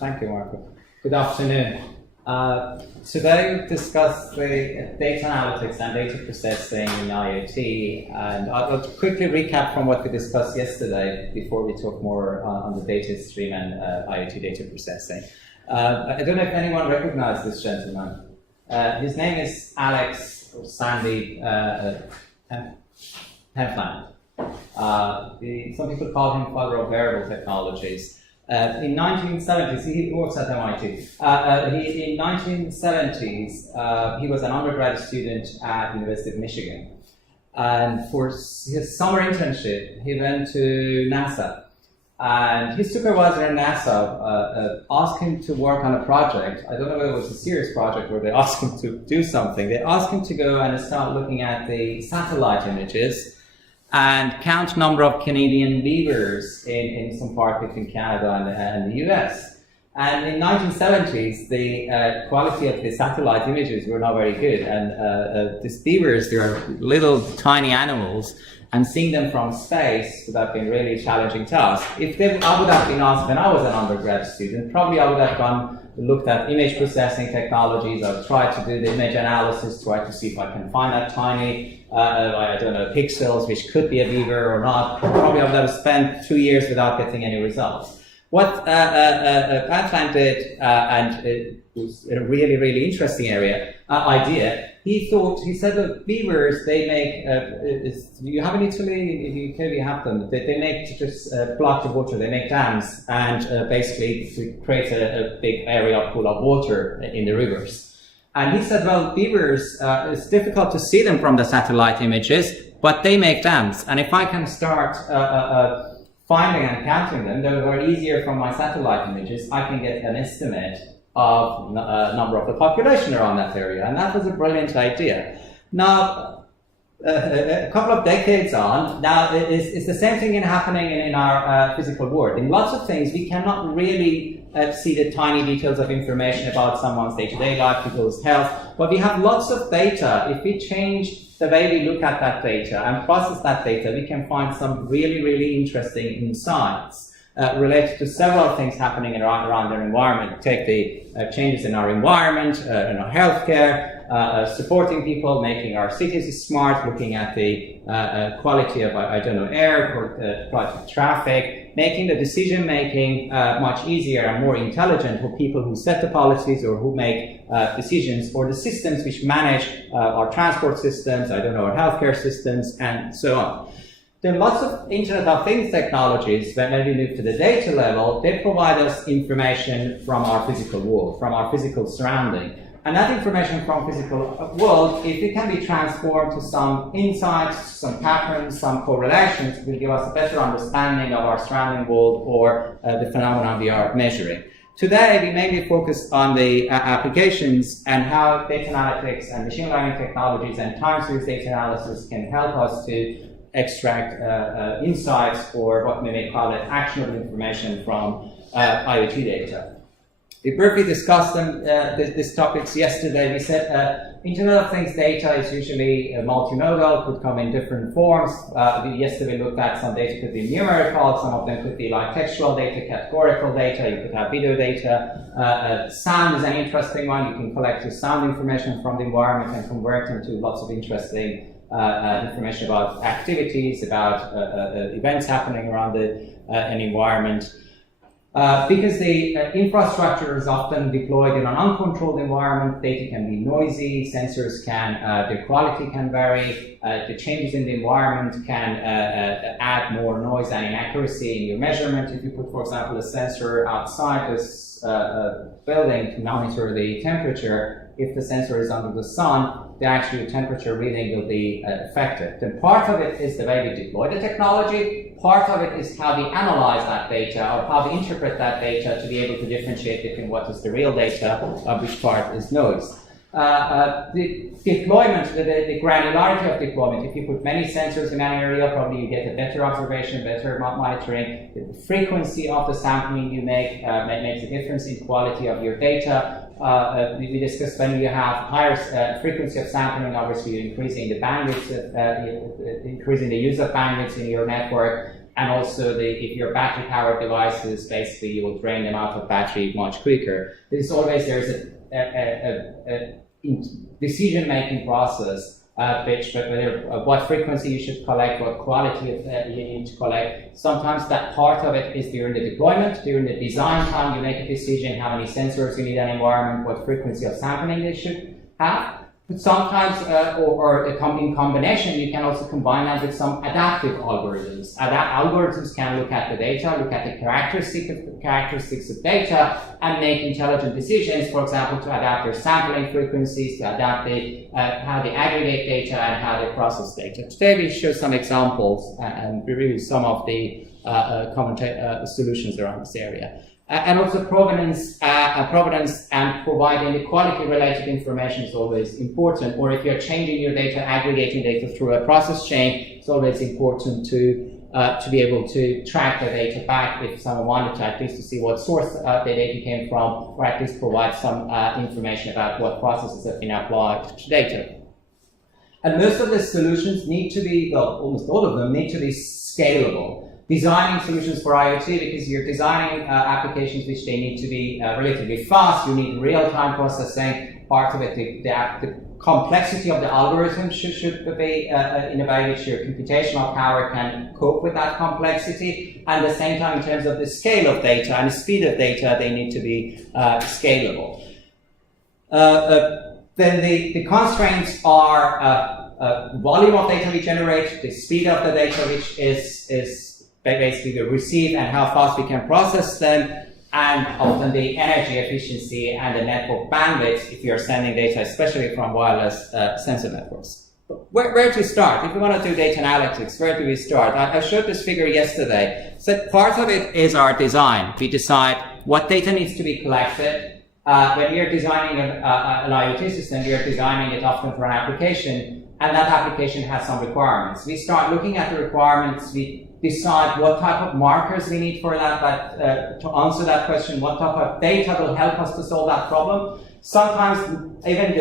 Thank you, Marco. Good afternoon. Today we'll discuss the data analytics and data processing in IoT, and I'll quickly recap from what we discussed yesterday before we talk more on the data stream and IoT data processing. I don't know if anyone recognizes this gentleman. His name is Alex or Sandy Pentland. Some people call him father of wearable technologies. In 1970s, he works at MIT. In 1970s, he was an undergrad student at the University of Michigan. And for his summer internship, he went to NASA. And his supervisor at NASA asked him to work on a project. I don't know whether it was a serious project where they asked him to do something. They asked him to go and start looking at the satellite images and count number of Canadian beavers in some part between Canada and the US. And in 1970s, the quality of the satellite images were not very good. And these beavers, they are little tiny animals, and seeing them from space would have been a really challenging task. I would have been asked when I was an undergrad student, probably I would have looked at image processing technologies. I would try to do the image analysis, try to see if I can find that tiny I don't know, pixels, which could be a beaver or not. Probably I would have spent 2 years without getting any results. What Pentland did, and it was a really, really interesting idea, he said that beavers, they make, you have in Italy, in the UK we have them, they make just block the water, they make dams, and basically to create a big area full of water in the rivers. And he said, well, beavers, it's difficult to see them from the satellite images, but they make dams. And if I can start finding and counting them, they were easier from my satellite images, I can get an estimate of number of the population around that area. And that was a brilliant idea. Now, a couple of decades on, now it's the same thing happening in our physical world. In lots of things, we cannot really see the tiny details of information about someone's day-to-day life, people's health, but we have lots of data. If we change the way we look at that data and process that data, we can find some really, really interesting insights related to several things happening around our environment. Take the changes in our environment, in our healthcare, supporting people, making our cities smart, looking at the quality of, air, or quality of traffic, making the decision-making much easier and more intelligent for people who set the policies or who make decisions, or the systems which manage our transport systems, our healthcare systems, and so on. There are lots of Internet of Things technologies. When we move to the data level, they provide us information from our physical world, from our physical surrounding. And that information from physical world, if it can be transformed to some insights, some patterns, some correlations, it will give us a better understanding of our surrounding world or the phenomenon we are measuring. Today, we mainly focus on the applications and how data analytics and machine learning technologies and time series data analysis can help us to extract insights, or what we may call it actionable information from IoT data. We briefly discussed these topics yesterday. We said Internet of Things data is usually multimodal, could come in different forms. Yesterday we looked at some data could be numerical, some of them could be like textual data, categorical data, you could have video data. Sound is an interesting one. You can collect your sound information from the environment and convert into lots of interesting information about activities, about events happening around an environment. Because the infrastructure is often deployed in an uncontrolled environment, data can be noisy, sensors their quality can vary, the changes in the environment can add more noise and inaccuracy in your measurement. If you put, for example, a sensor outside this building to monitor the temperature, if the sensor is under the sun, the actual temperature reading will be affected. Then part of it is the way we deploy the technology, part of it is how we analyze that data, or how we interpret that data to be able to differentiate between what is the real data, of which part is noise. The deployment, the granularity of deployment, if you put many sensors in an area, probably you get a better observation, better monitoring. The frequency of the sampling you make makes a difference in quality of your data. We discussed when you have higher frequency of sampling, obviously you're increasing the bandwidth, increasing the use of bandwidth in your network. and also if your battery powered devices, basically you will drain them out of battery much quicker. There's a decision making process. What frequency you should collect, what quality you need to collect. Sometimes that part of it is during the deployment, during the design time, you make a decision how many sensors you need in an environment, what frequency of sampling they should have. But sometimes, in combination, you can also combine that with some adaptive algorithms. Algorithms can look at the data, look at the characteristics of data, and make intelligent decisions, for example, to adapt their sampling frequencies, to adapt how they aggregate data and how they process data. Today we show some examples and review some of the common solutions around this area. And also provenance and providing the quality-related information is always important. Or if you're changing your data, aggregating data through a process chain, it's always important to be able to track the data back if someone wanted to, at least to see what source the data came from, or at least provide some information about what processes have been applied to data. And most of the solutions need to be, well, almost all of them need to be scalable. Designing solutions for IoT, because you're designing applications which they need to be relatively fast, you need real-time processing. Part of it, the complexity of the algorithm should be in a way which your computational power can cope with that complexity. And at the same time, in terms of the scale of data and the speed of data, they need to be scalable. Then the constraints are volume of data we generate, the speed of the data which is basically we receive and how fast we can process them, and often the energy efficiency and the network bandwidth if you're sending data, especially from wireless sensor networks. Where to start? If we want to do data analytics, where do we start? I showed this figure yesterday. So part of it is our design. We decide what data needs to be collected. When we are designing an IoT system, we are designing it often for an application, and that application has some requirements. We start looking at the requirements, we decide what type of markers we need for that, to answer that question, what type of data will help us to solve that problem. Sometimes even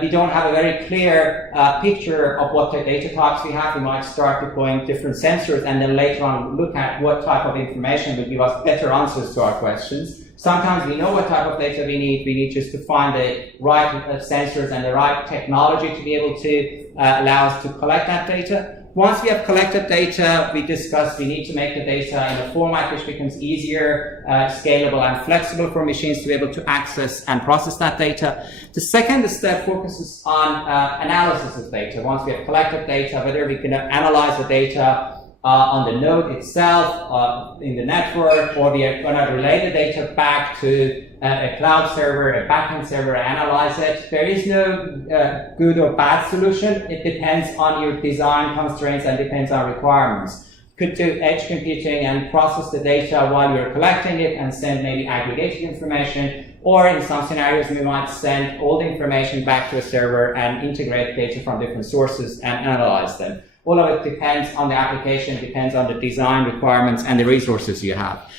we don't have a very clear picture of what the data types we have. We might start deploying different sensors and then later on look at what type of information will give us better answers to our questions. Sometimes we know what type of data we need just to find the right sensors and the right technology to be able to allow us to collect that data. Once we have collected data, we discuss we need to make the data in a format which becomes easier, scalable and flexible for machines to be able to access and process that data. The second step focuses on analysis of data. Once we have collected data, whether we can analyze the data on the node itself, in the network, or we are going to relay the data back to a cloud server, a backend server, analyze it. There is no good or bad solution. It depends on your design constraints and depends on requirements. You could do edge computing and process the data while you're collecting it and send maybe aggregated information, or in some scenarios we might send all the information back to a server and integrate data from different sources and analyze them. All of it depends on the application, depends on the design requirements and the resources you have.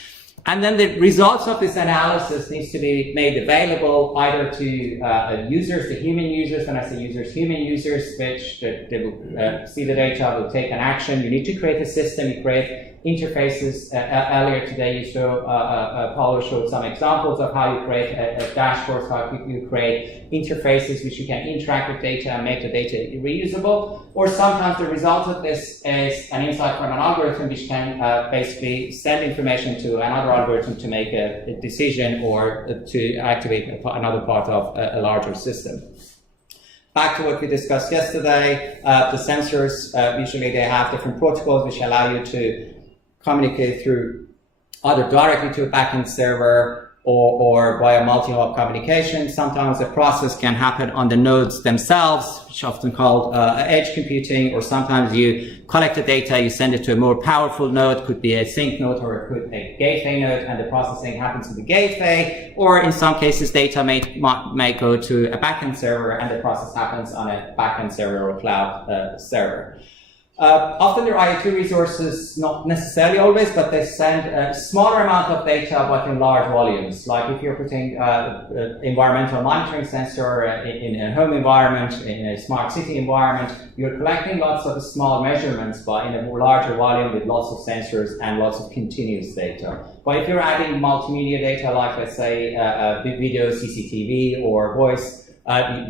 And then the results of this analysis needs to be made available either to users, the human users. When I say users, human users, which they will see the data, will take an action. You need to create a system, you create interfaces. Earlier today, Paulo showed some examples of how you create a dashboard, how you create interfaces which you can interact with data and make the data reusable. Or sometimes the result of this is an insight from an algorithm which can basically send information to another algorithm to make a decision or to activate another part of a larger system. Back to what we discussed yesterday, the sensors, usually they have different protocols which allow you to communicate through either directly to a backend server or via multi-hop communication. Sometimes the process can happen on the nodes themselves, which are often called edge computing, or sometimes you collect the data, you send it to a more powerful node, could be a sink node or it could be a gateway node, and the processing happens in the gateway, or in some cases data may go to a backend server and the process happens on a backend server or cloud server. Often they're IoT resources, not necessarily always, but they send a smaller amount of data but in large volumes. Like if you're putting environmental monitoring sensor in a home environment, in a smart city environment, you're collecting lots of small measurements but in a larger volume with lots of sensors and lots of continuous data. But if you're adding multimedia data, like let's say video, CCTV, or voice,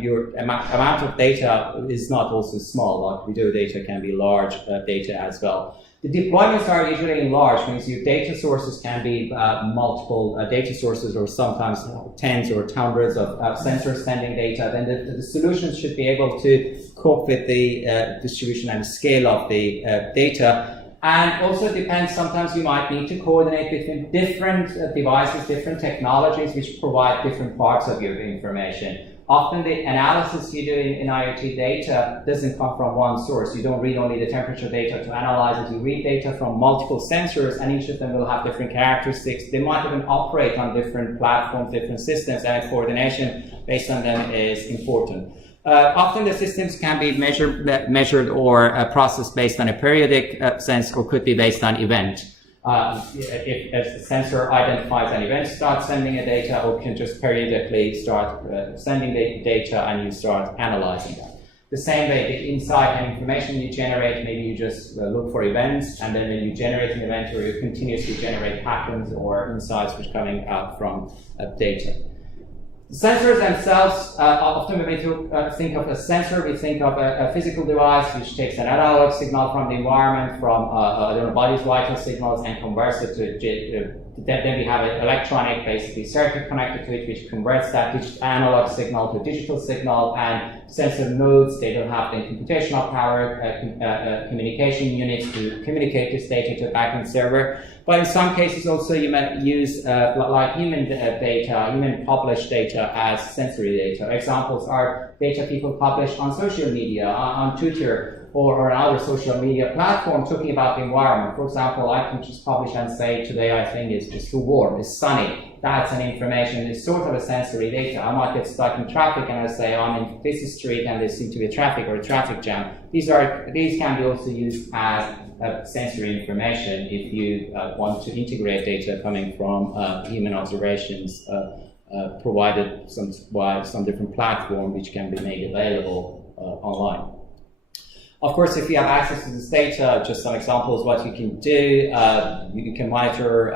your amount of data is not also small. Like video data can be large data as well. The deployments are usually in large, means your data sources can be multiple data sources, or sometimes tens or hundreds of sensors sending data. Then the solutions should be able to cope with the distribution and scale of the data. And also depends, sometimes you might need to coordinate between different devices, different technologies which provide different parts of your information. Often the analysis you do in IoT data doesn't come from one source. You don't read only the temperature data to analyze it. You read data from multiple sensors, and each of them will have different characteristics. They might even operate on different platforms, different systems, and coordination based on them is important. Often the systems can be measured or processed based on a periodic sense, or could be based on event. If a sensor identifies an event, starts sending the data, or can just periodically start sending the data and you start analyzing that. The same way, the insight and information you generate, maybe you just look for events, and then when you generate an event, or you continuously generate patterns or insights which are coming out from data. Sensors themselves, often when we think of a sensor, we think of a physical device which takes an analog signal from the environment, from body's vital signals, and converts it to then we have an electronic, basically, circuit connected to it, which converts that analog signal to digital signal, and sensor nodes, they don't have the computational power, communication units to communicate this data to a backend server. But in some cases also you might use like human data, human published data as sensory data. Examples are data people publish on social media, on Twitter, or other social media platform talking about the environment. For example, I can just publish and say, today I think it's too warm, it's sunny. That's an information, it's sort of a sensory data. I might get stuck in traffic and I say, I'm in this street and there seems to be a traffic or a traffic jam. These can be also used as sensory information if you want to integrate data coming from human observations provided by some different platform which can be made available online. Of course, if you have access to this data, just some examples what you can do. You can monitor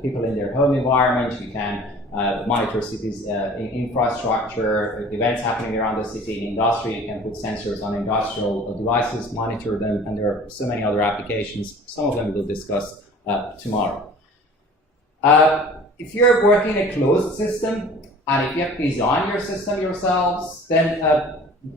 people in their home environment. You can monitor cities' infrastructure, events happening around the city. In industry, you can put sensors on industrial devices, monitor them, and there are so many other applications. Some of them we'll discuss tomorrow. If you're working in a closed system, and if you have designed your system yourselves, then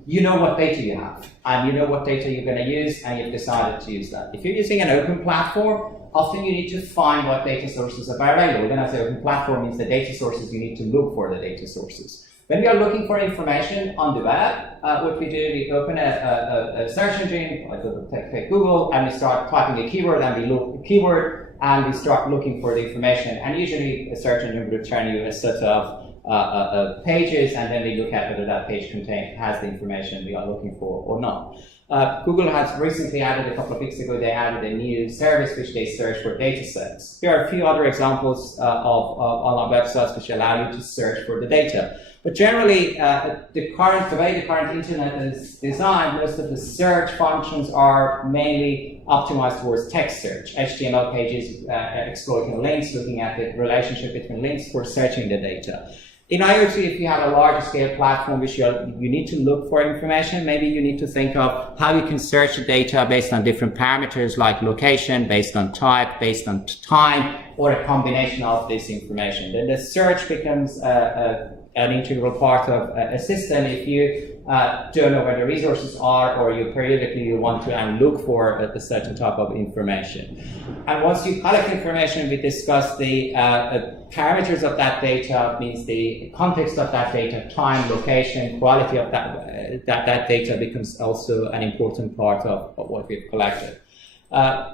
you know what data you have, and you know what data you're going to use, and you've decided to use that. If you're using an open platform, often you need to find what data sources are available. When I say open platform, means the data sources, you need to look for the data sources. When we are looking for information on the web, what we do, we open a search engine, like take Google, and we start typing a keyword, and we look at the keyword, and we start looking for the information. And usually a search engine will return you a set of pages, and then we look at whether that page has the information we are looking for or not. Google has recently added, a couple of weeks ago, they added a new service which they search for data sets. There are a few other examples of online websites which allow you to search for the data. But generally, the way the current internet is designed, most of the search functions are mainly optimized towards text search. HTML pages exploiting links, looking at the relationship between links for searching the data. In IoT, if you have a larger scale platform which you need to look for information, maybe you need to think of how you can search the data based on different parameters like location, based on type, based on time, or a combination of this information. Then the search becomes an integral part of a system. If you don't know where the resources are, or you periodically want to look for a certain type of information. And once you collect information, we discuss the parameters of that data, means the context of that data, time, location, quality of that data becomes also an important part of what we've collected.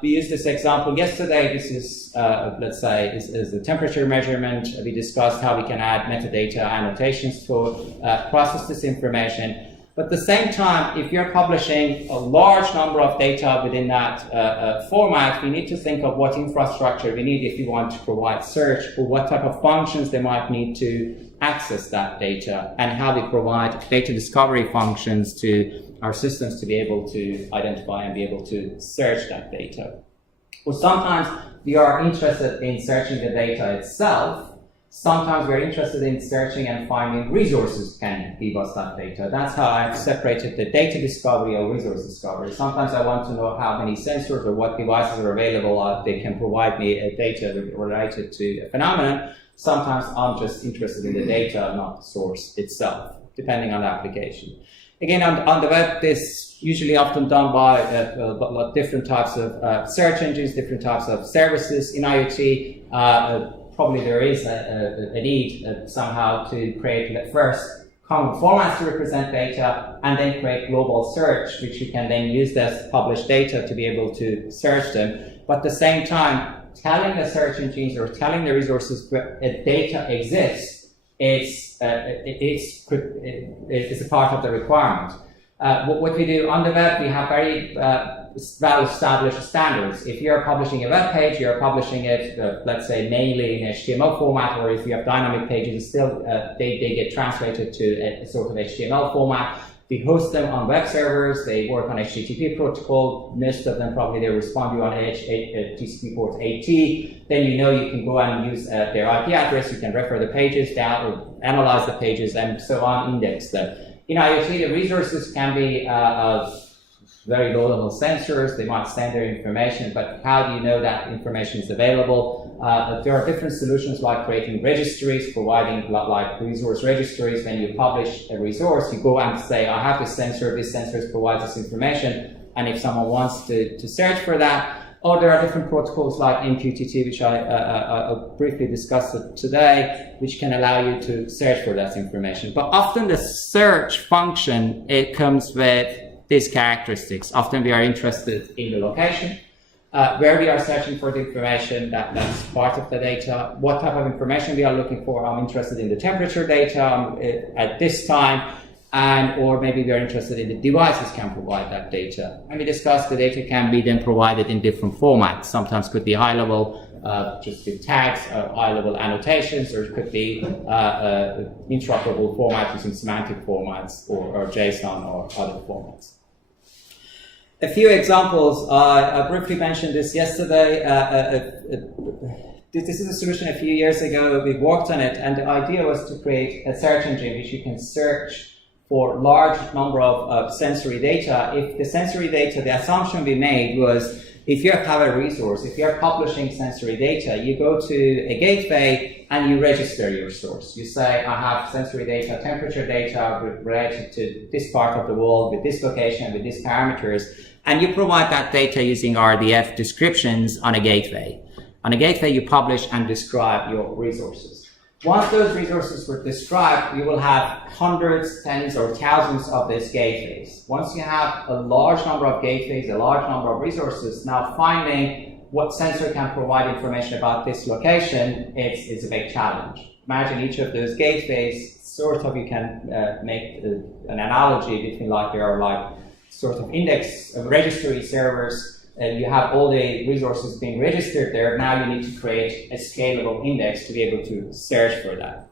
We used this example yesterday. This is, let's say, is a temperature measurement. We discussed how we can add metadata annotations to process this information. But at the same time, if you're publishing a large number of data within that format, we need to think of what infrastructure we need if we want to provide search, or what type of functions they might need to access that data, and how we provide data discovery functions to our systems to be able to identify and be able to search that data. Well, sometimes we are interested in searching the data itself. Sometimes we're interested in searching and finding resources can give us that data. That's how I've separated the data discovery or resource discovery. Sometimes I want to know how many sensors or what devices are available. They can provide me data related to a phenomenon. Sometimes I'm just interested in the data, not the source itself, depending on the application. Again, on the web, this usually often done by different types of search engines, different types of services. In IoT, probably there is a need somehow to create first common formats to represent data, and then create global search, which you can then use as published data to be able to search them. But at the same time, telling the search engines or telling the resources where data exists, it's a part of the requirement. What we do on the web, we have very well-established standards. If you're publishing a web page, you're publishing it, let's say, mainly in HTML format, or if you have dynamic pages, still they get translated to a sort of HTML format. We host them on web servers. They work on HTTP protocol. Most of them probably they respond you on TCP port 80. Then you know you can go and use their IP address. You can refer the pages down, or analyze the pages, and so on, index them. In IoT, the resources can be very low-level sensors. They might send their information, but how do you know that information is available? There are different solutions like creating registries, providing like resource registries. When you publish a resource, you go and say, I have this sensor provides this information, and if someone wants to search for that, or there are different protocols like MQTT, which I briefly discussed today, which can allow you to search for that information. But often the search function, it comes with these characteristics. Often we are interested in the location, where we are searching for the information, that's part of the data, what type of information we are looking for. I'm interested in the temperature data at this time, or maybe we are interested in the devices can provide that data. And we discussed the data can be then provided in different formats. Sometimes could be high level, just with tags, high level annotations, or it could be interoperable format using semantic formats or JSON or other formats. A few examples, I briefly mentioned this yesterday. This is a solution a few years ago. We worked on it, and the idea was to create a search engine which you can search for large number of sensory data. If the sensory data, the assumption we made was, if you have a resource, if you're publishing sensory data, you go to a gateway and you register your source. You say, I have sensory data, temperature data related to this part of the world, with this location, with these parameters, and you provide that data using RDF descriptions on a gateway. On a gateway, you publish and describe your resources. Once those resources were described, you will have hundreds, tens, or thousands of these gateways. Once you have a large number of gateways, a large number of resources, now finding what sensor can provide information about this location, it's a big challenge. Imagine each of those gateways, sort of you can make an analogy between like there are like sort of index registry servers, and you have all the resources being registered there. Now you need to create a scalable index to be able to search for that.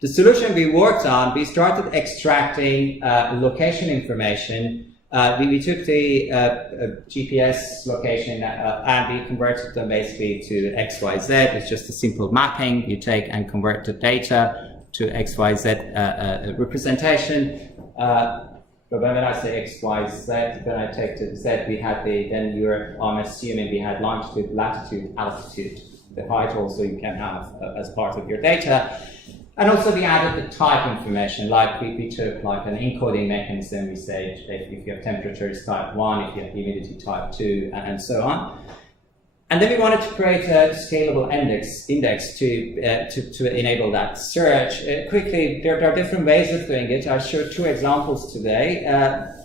The solution we worked on, we started extracting location information. We took the GPS location and we converted them basically to XYZ. It's just a simple mapping. You take and convert the data to XYZ representation. But when I say X, Y, Z, when I take to Z, we had I'm assuming we had longitude, latitude, altitude, the height also you can have as part of your data. And also we added the type information, like we took like an encoding mechanism. We say if you have temperature, it's type 1, if you have humidity, type 2, and so on. And then we wanted to create a scalable index to enable that search. Quickly, there are different ways of doing it. I'll show two examples today.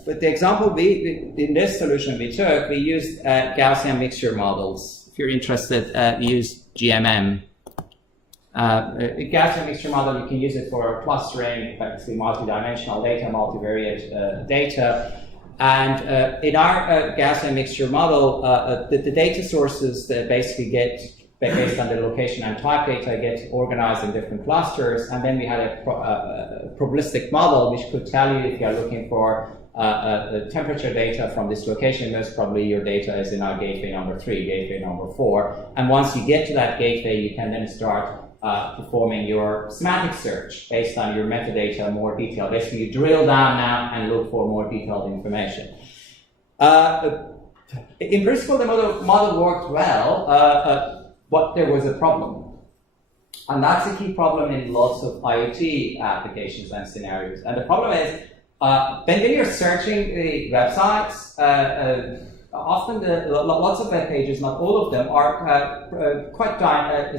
But the example in this solution we took, we used Gaussian mixture models. If you're interested, we used GMM. A Gaussian mixture model, you can use it for clustering, basically multi-dimensional data, multivariate data. And in our Gaussian mixture model, the data sources that basically get, based on the location and type data, get organized in different clusters. And then we had a probabilistic model which could tell you if you are looking for the temperature data from this location, most probably your data is in our gateway number 3, gateway number 4. And once you get to that gateway, you can then start performing your semantic search based on your metadata more detail. Basically, you drill down now and look for more detailed information. In principle, the model worked well, but there was a problem. And that's a key problem in lots of IoT applications and scenarios. And the problem is, when you're searching the websites, often lots of web pages, not all of them, are quite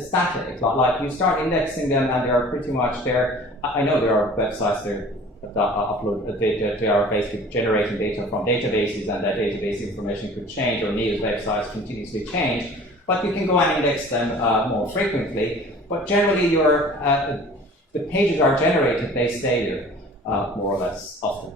static. Like you start indexing them and they are pretty much there. I know there are websites that upload data, they are basically generating data from databases, and that database information could change, or news websites continuously change. But you can go and index them more frequently. But generally, the pages are generated, they stay there. More or less often.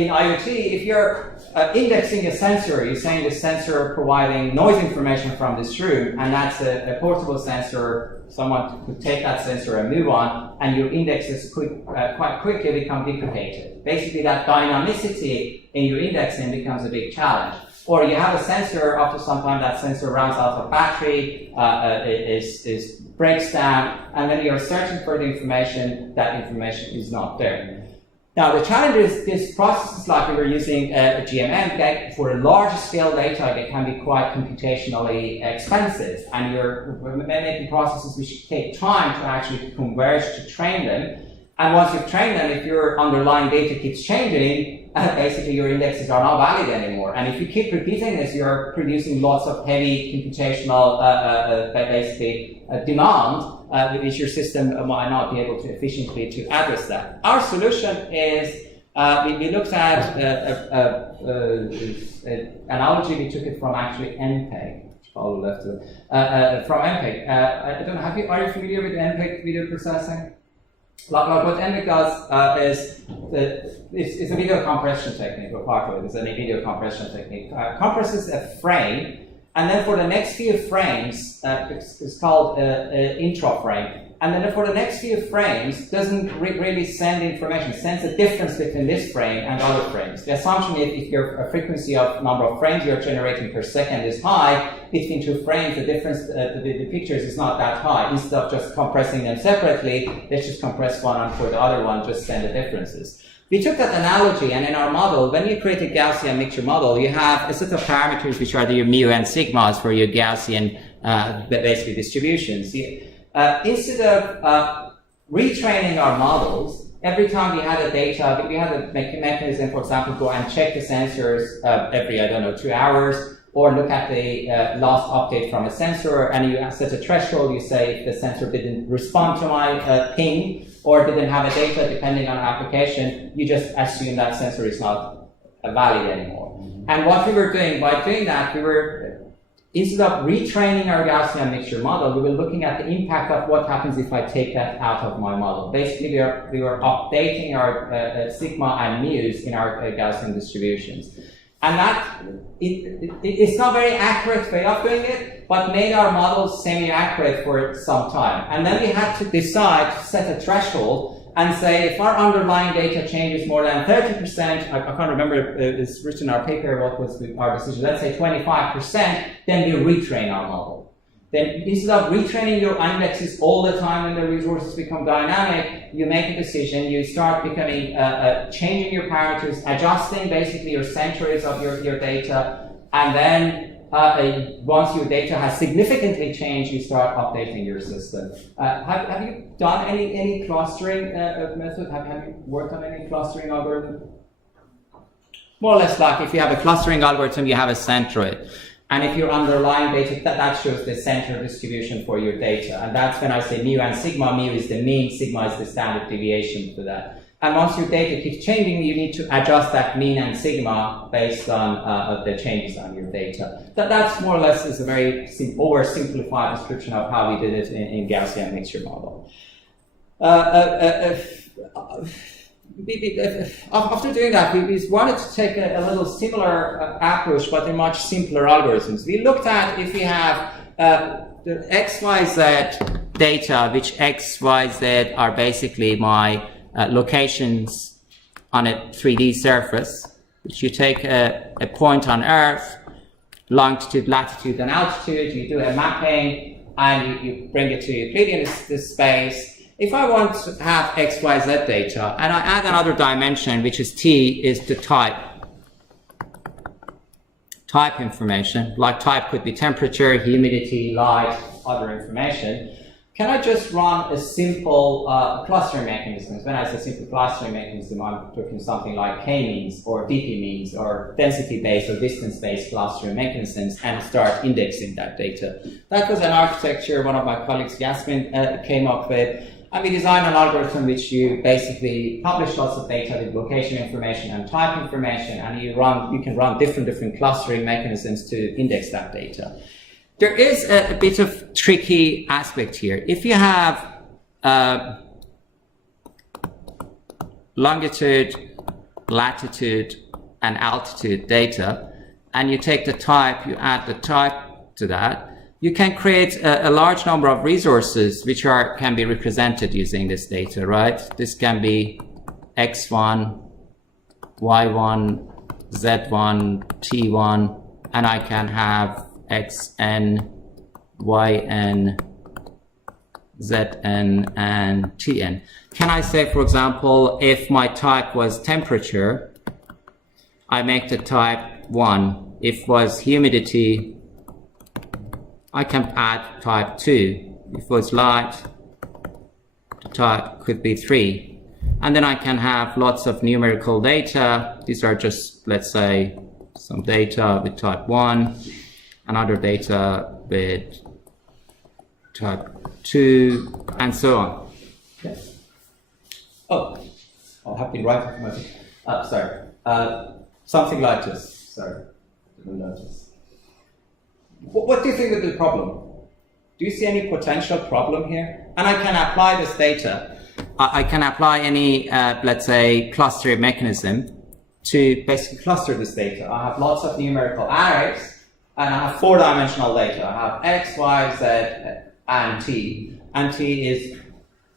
In IoT, if you're indexing a sensor, you're saying the sensor providing noise information from this room, and that's a portable sensor, someone could take that sensor and move on, and your indexes quite quickly become duplicated. Basically, that dynamicity in your indexing becomes a big challenge. Or you have a sensor, after some time that sensor runs out of battery, breaks down, and when you're searching for the information, that information is not there. Now the challenge is this process is like we were using a GMM for a large scale data. It can be quite computationally expensive, and you're making processes which take time to actually converge to train them. And once you've trained them, if your underlying data keeps changing, basically your indexes are not valid anymore. And if you keep repeating this, you're producing lots of heavy computational demand, which your system might not be able to efficiently to address that. Our solution is, we looked at an analogy, we took it from actually MPEG. From MPEG. I don't know, are you familiar with MPEG video processing? Like what MPEG does is a video compression technique, or part of it is a video compression technique. Compresses a frame, and then for the next few frames, it's called intro frame. And then for the next few frames, doesn't really send information, sends a difference between this frame and other frames. The assumption is if your frequency of number of frames you're generating per second is high, between two frames, the difference, the pictures is not that high. Instead of just compressing them separately, let's just compress one, and for the other one, just send the differences. We took that analogy, and in our model, when you create a Gaussian mixture model, you have a set of parameters which are your mu and sigmas for your Gaussian basically distributions. Instead of retraining our models, every time we had a data, we had a mechanism, for example, go and check the sensors every, 2 hours, or look at the last update from a sensor, and you set a threshold. You say if the sensor didn't respond to my ping, or didn't have a data depending on application, you just assume that sensor is not valid anymore. And what we were doing, by doing that, we were, instead of retraining our Gaussian mixture model, we were looking at the impact of what happens if I take that out of my model. Basically, we were updating our sigma and mu's in our Gaussian distributions. And that, it's not very accurate way of doing it, but made our models semi-accurate for some time. And then we had to decide to set a threshold and say if our underlying data changes more than 30%, I can't remember, it's written in our paper what was our decision, let's say 25%, then we retrain our model. Then instead of retraining your indexes all the time when the resources become dynamic, you make a decision, you start becoming, changing your parameters, adjusting basically your centers of your data, and then once your data has significantly changed, you start updating your system. Have you done any clustering method? Have you worked on any clustering algorithm? More or less like if you have a clustering algorithm, you have a centroid. And if your underlying data, that shows the center distribution for your data. And that's when I say mu and sigma. Mu is the mean, sigma is the standard deviation for that. And once your data keeps changing, you need to adjust that mean and sigma based on the changes on your data. That's more or less is a very oversimplified description of how we did it in Gaussian mixture model. After doing that, we wanted to take a little similar approach, but in much simpler algorithms. We looked at if we have the XYZ data, which XYZ are basically my locations on a 3D surface, which you take a point on Earth, longitude, latitude, and altitude, you do a mapping, and you bring it to Euclidean space. If I want to have XYZ data, and I add another dimension, which is T, is the type information, like type could be temperature, humidity, light, other information. Can I just run a simple clustering mechanism? When I say simple clustering mechanism, I'm talking something like k-means or dp-means or density-based or distance-based clustering mechanisms and start indexing that data. That was an architecture one of my colleagues, Yasmin, came up with. And we designed an algorithm which you basically publish lots of data with location information and type information, and you can run different clustering mechanisms to index that data. There is a bit of tricky aspect here. If you have longitude, latitude, and altitude data, and you take the type, you add the type to that, you can create a large number of resources which can be represented using this data, right? This can be x1, y1, z1, t1, and I can have xn, yn, zn, and tn. Can I say, for example, if my type was temperature, I make the type 1. If it was humidity, I can add type 2. If it was light, the type could be 3. And then I can have lots of numerical data. These are just, let's say, some data with type 1, and other data with type 2, and so on. Yes. Oh, I have been writing my sorry. Something like this. Sorry, didn't notice. What do you think is the problem? Do you see any potential problem here? And I can apply this data. I can apply any, let's say, clustering mechanism to basically cluster this data. I have lots of numerical arrays, and I have 4-dimensional data. I have X, Y, Z, and T. And T is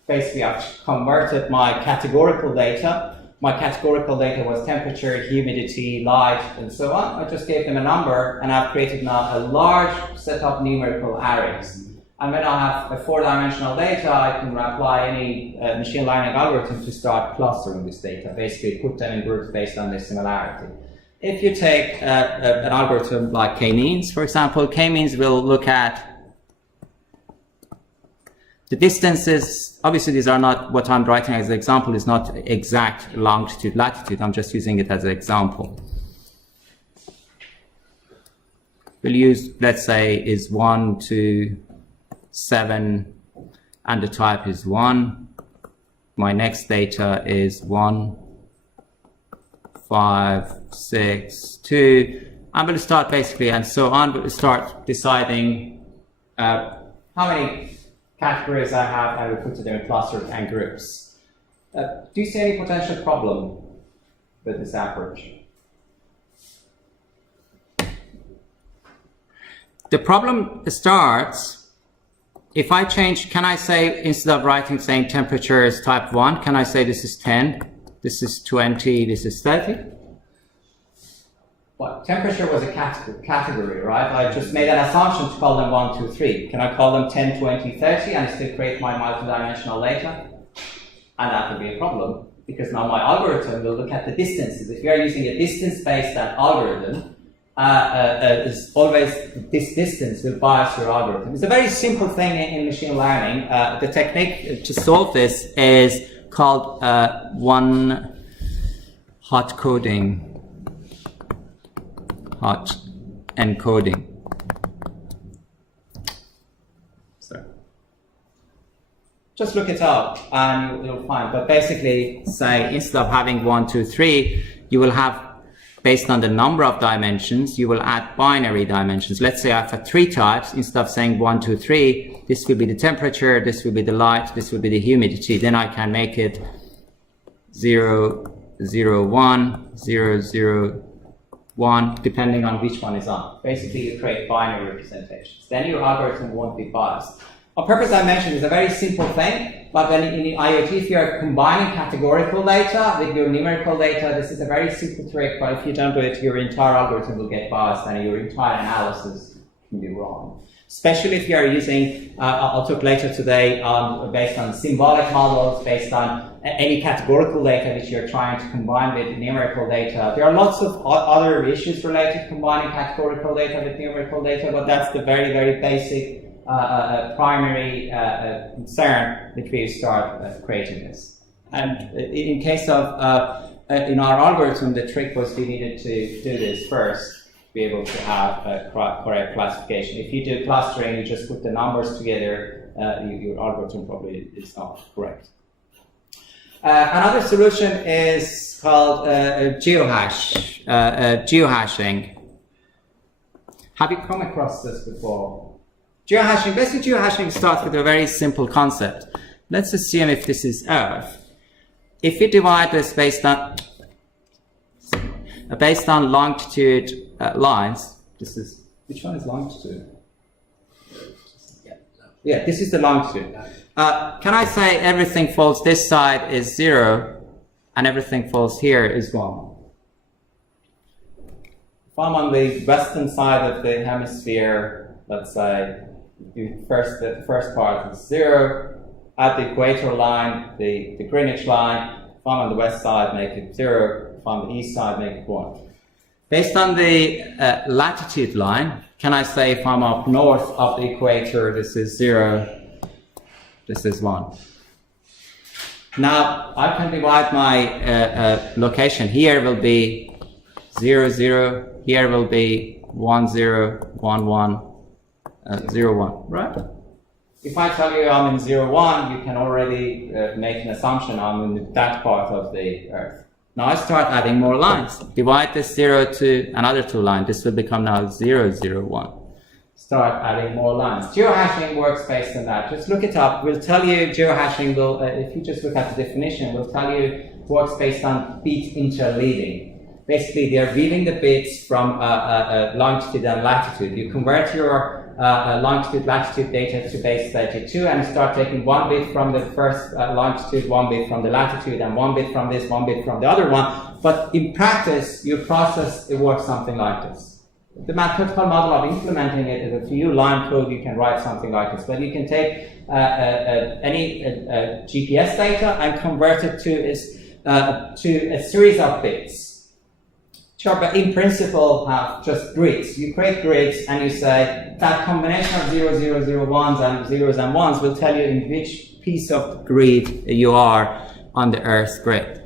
basically I've converted my categorical data. My categorical data was temperature, humidity, light, and so on. I just gave them a number, and I've created now a large set of numerical arrays. And when I have a 4-dimensional data, I can apply any machine learning algorithm to start clustering this data, basically put them in groups based on their similarity. If you take an algorithm like k-means, for example, k-means will look at the distances. Obviously, these are not, what I'm writing as an example is not exact longitude, latitude. I'm just using it as an example. We'll use, let's say, is 1 to 7, and the type is 1. My next data is 1, 5, 6, 2. I'm going to start basically, and so on, but start deciding how many categories I have, and we put them in clusters and groups. Do you see any potential problem with this approach? The problem starts if I change, can I say, instead of saying temperature is type 1, can I say this is 10, this is 20, this is 30? Well, temperature was a category, right? I just made an assumption to call them 1, 2, 3. Can I call them 10, 20, 30 and still create my multidimensional data? And that would be a problem, because now my algorithm will look at the distances. If you are using a distance-based algorithm, is always this distance will bias your algorithm. It's a very simple thing in machine learning. The technique to solve this is called one-hot coding. Hot encoding. Sorry. Just look it up and you'll find. But basically, say instead of having 1, 2, 3, you will have, based on the number of dimensions, you will add binary dimensions. Let's say I have 3 types. Instead of saying 1, 2, 3, this will be the temperature, this will be the light, this will be the humidity. Then I can make it 0, 0, 1, 0, 0, 1, depending on which one is on. Basically, you create binary representations. Then your algorithm won't be biased. On purpose dimension is a very simple thing, but then in the IoT, if you're combining categorical data with your numerical data, this is a very simple trick, but if you don't do it, your entire algorithm will get biased and your entire analysis can be wrong. Especially if you're using, I'll talk later today, based on symbolic models, based on any categorical data which you're trying to combine with numerical data. There are lots of other issues related to combining categorical data with numerical data, but that's the very, very basic primary concern which we start creating this. And in case of, in our algorithm, the trick was we needed to do this first, be able to have a correct classification. If you do clustering, you just put the numbers together, your algorithm probably is not correct. Another solution is called geohashing. Have you come across this before? Geohashing, basically geohashing starts with a very simple concept. Let's assume if this is Earth. If we divide this based on longitude lines, this is, which one is longitude? Yeah, this is the longitude. Can I say everything falls this side is 0 and everything falls here is 1? If I'm on the western side of the hemisphere, let's say, the first part is 0, at the equator line, the Greenwich line, if I'm on the west side, make it 0, if I'm on the east side, make it 1. Based on the latitude line, can I say if I'm up north of the equator, this is 0, this is 1. Now, I can divide my location. Here will be 0, 0, here will be 1, 0, 1, 1, 0, 1, right? If I tell you I'm in 0, 1, you can already make an assumption I'm in that part of the Earth. Now I start adding more lines. Divide this 0 to another 2 lines. This will become now 0, 0, 1. Start adding more lines. Geohashing works based on that. Just look it up. We'll tell you geohashing will, if you just look at the definition, we'll tell you it works based on bit interleaving. Basically, they're weaving the bits from longitude and latitude. You convert your longitude, latitude data to base 32 and you start taking 1 bit from the first longitude, 1 bit from the latitude, and 1 bit from this, 1 bit from the other one. But in practice, your process, it works something like this. The mathematical model of implementing it is a few line code, you can write something like this. But you can take any GPS data and convert it to a series of bits. Sure, but in principle have just grids. You create grids and you say that combination of 0, 0, 0, 1s and zeros and ones will tell you in which piece of the grid you are on the Earth's grid.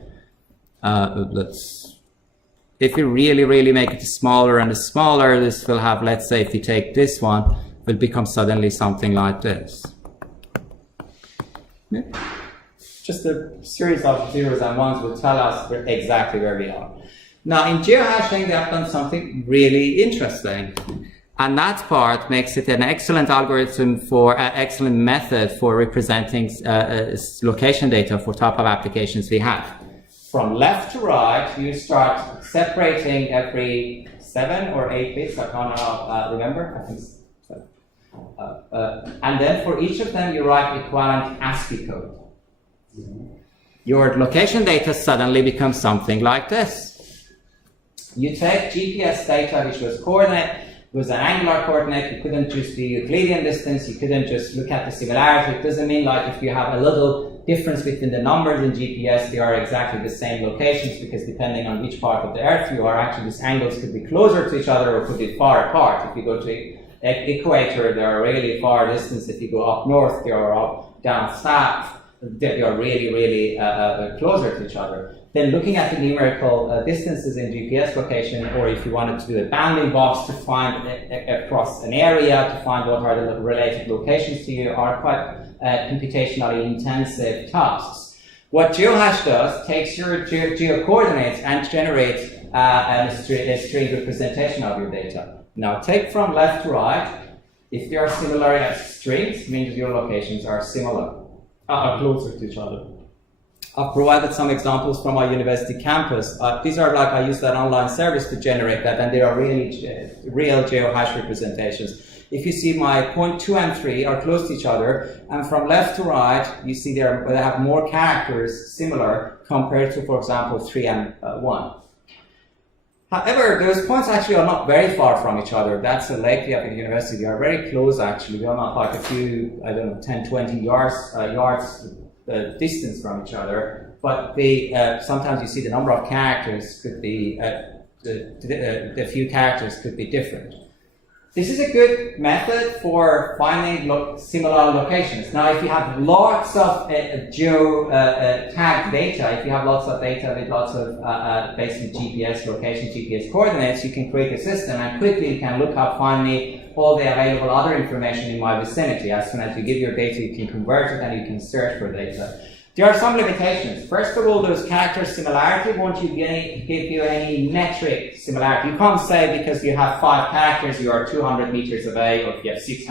If you really make it smaller and smaller, this will have, let's say if you take this one, will become suddenly something like this. Yeah. Just a series of zeros and ones will tell us exactly where we are. Now, in geohashing, they have done something really interesting. And that part makes it an excellent algorithm for, excellent method for representing location data for type of applications we have. From left to right, you start separating every 7 or 8 bits, I can't remember, I think so. And then for each of them, you write equivalent ASCII code. Your location data suddenly becomes something like this. You take GPS data, which was coordinate, it was an angular coordinate, you couldn't just do Euclidean distance, you couldn't just look at the similarity. It doesn't mean like if you have a little difference between the numbers in GPS, they are exactly the same locations, because depending on which part of the Earth you are, actually these angles could be closer to each other or could be far apart. If you go to the equator, they are really far distance. If you go up north, they are up down south. They are really closer to each other. Then looking at the numerical distances in GPS location, or if you wanted to do a bounding box to find across an area, to find what are the related locations to you, are quite computationally intensive tasks. What GeoHash does, takes your geo-coordinates and generates a string representation of your data. Now, take from left to right. If they are similar as strings, means your locations are similar, are closer to each other. I've provided some examples from my university campus. These are like, I use that online service to generate that, and they are really real GeoHash representations. If you see my point 2 and 3 are close to each other, and from left to right, you see they have more characters similar compared to, for example, 3 and 1. However, those points actually are not very far from each other. That's a likely at the university. They are very close, actually. They are not like a few, I don't know, 10, 20 yards distance from each other. But they, sometimes you see the number of characters could be, the few characters could be different. This is a good method for finding similar locations. Now, if you have lots of geo-tagged data, if you have lots of data with lots of basically GPS location, GPS coordinates, you can create a system and quickly you can look up, find me all the available other information in my vicinity. As soon as you give your data, you can convert it and you can search for data. There are some limitations. First of all, those character similarity won't give you any metric similarity. You can't say because you have 5 characters you are 200 meters away, or if you have 6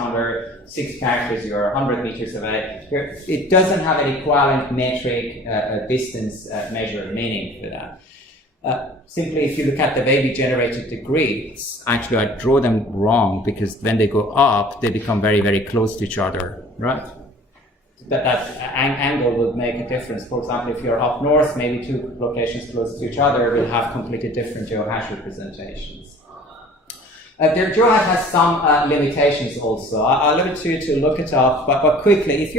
characters you are 100 meters away. It doesn't have an equivalent metric distance measure meaning for that. Simply, if you look at the way we generated the grids, actually I draw them wrong because when they go up, they become very, very close to each other, right? That angle would make a difference. For example, if you're up north, maybe 2 locations close to each other will have completely different GeoHash representations. GeoHash has some limitations also. I'll leave it to you to look it up, but quickly, if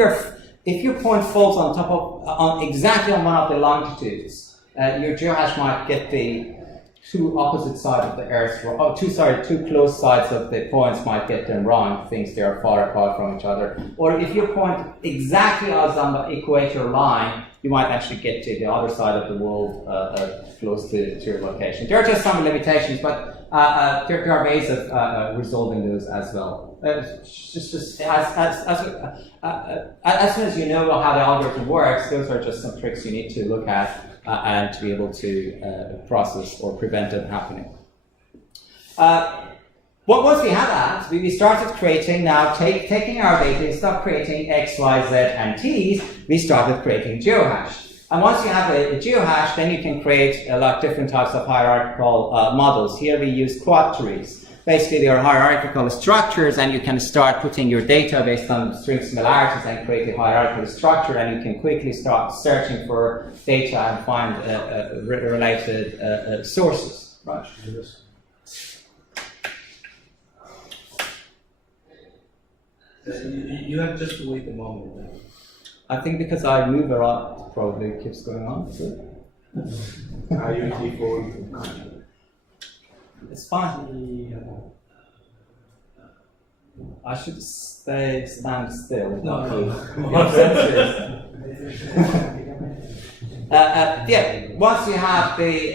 your point falls on top of, exactly on one of the longitudes, your GeoHash might get the 2 opposite sides of the Earth, two close sides of the points might get them wrong, thinks they are far apart from each other. Or if your point exactly is on the equator line, you might actually get to the other side of the world close to your location. There are just some limitations, but there are ways of resolving those as well. Just as soon as you know how the algorithm works, those are just some tricks you need to look at and to be able to process or prevent it happening. Once we had that, we started creating now, taking our data, instead of creating X, Y, Z, and T's, we started creating GeoHash. And once you have a GeoHash, then you can create like different types of hierarchical models. Here we use quad trees. Basically, they are hierarchical structures, and you can start putting your data based on string similarities and create a hierarchical structure, and you can quickly start searching for data and find related sources. Right. You have just to wait a moment. I think because I move around, probably it keeps going on. IoT phone. It's fine. I should stand still. Yeah, once you have the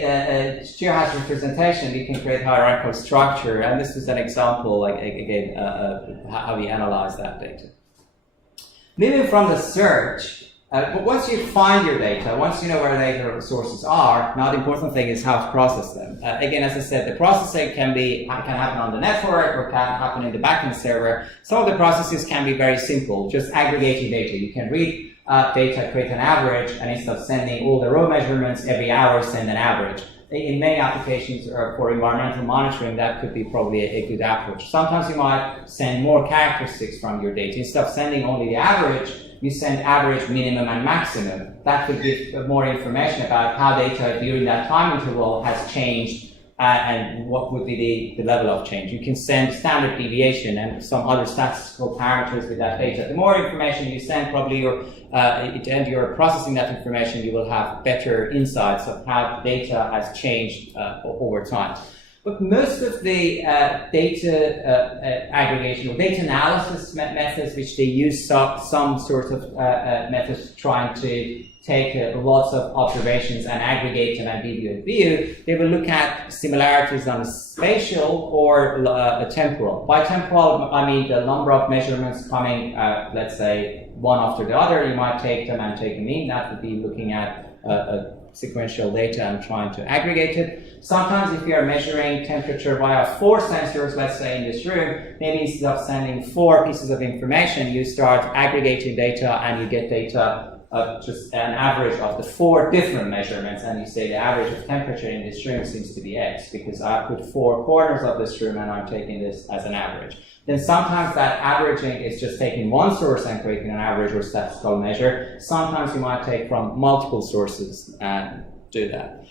GeoHash representation, you can create hierarchical structure, and this is an example, like again, how we analyze that data. Moving from the search, but once you find your data, once you know where the data sources are, now the important thing is how to process them. Again, as I said, the processing can happen on the network or can happen in the backend server. Some of the processes can be very simple, just aggregating data. You can read data, create an average, and instead of sending all the raw measurements every hour, send an average. In many applications for environmental monitoring, that could be probably a good approach. Sometimes you might send more characteristics from your data. Instead of sending only the average, you send average, minimum, and maximum. That could give more information about how data during that time interval has changed and what would be the level of change. You can send standard deviation and some other statistical parameters with that data. The more information you send, probably you're processing that information, you will have better insights of how data has changed over time. But most of the data aggregation or data analysis methods, which they use some sort of methods trying to take lots of observations and aggregate them and give you a view, they will look at similarities on a spatial or a temporal. By temporal, I mean the number of measurements coming, let's say, one after the other. You might take them and take a mean. That would be looking at sequential data and trying to aggregate it. Sometimes if you are measuring temperature via 4 sensors, let's say in this room, maybe instead of sending 4 pieces of information, you start aggregating data and you get data just an average of the 4 different measurements, and you say the average of temperature in this room seems to be X because I put 4 corners of this room and I'm taking this as an average. Then sometimes that averaging is just taking one source and creating an average or statistical measure. Sometimes you might take from multiple sources and do that.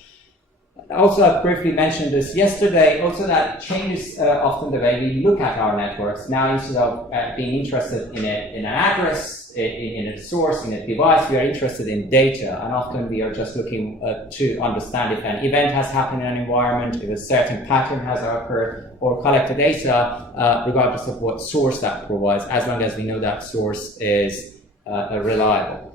Also, I briefly mentioned this yesterday, also that changes often the way we look at our networks. Now, instead of being interested in an address, in a source, in a device, we are interested in data, and often we are just looking to understand if an event has happened in an environment, if a certain pattern has occurred, or collect the data regardless of what source that provides, as long as we know that source is reliable.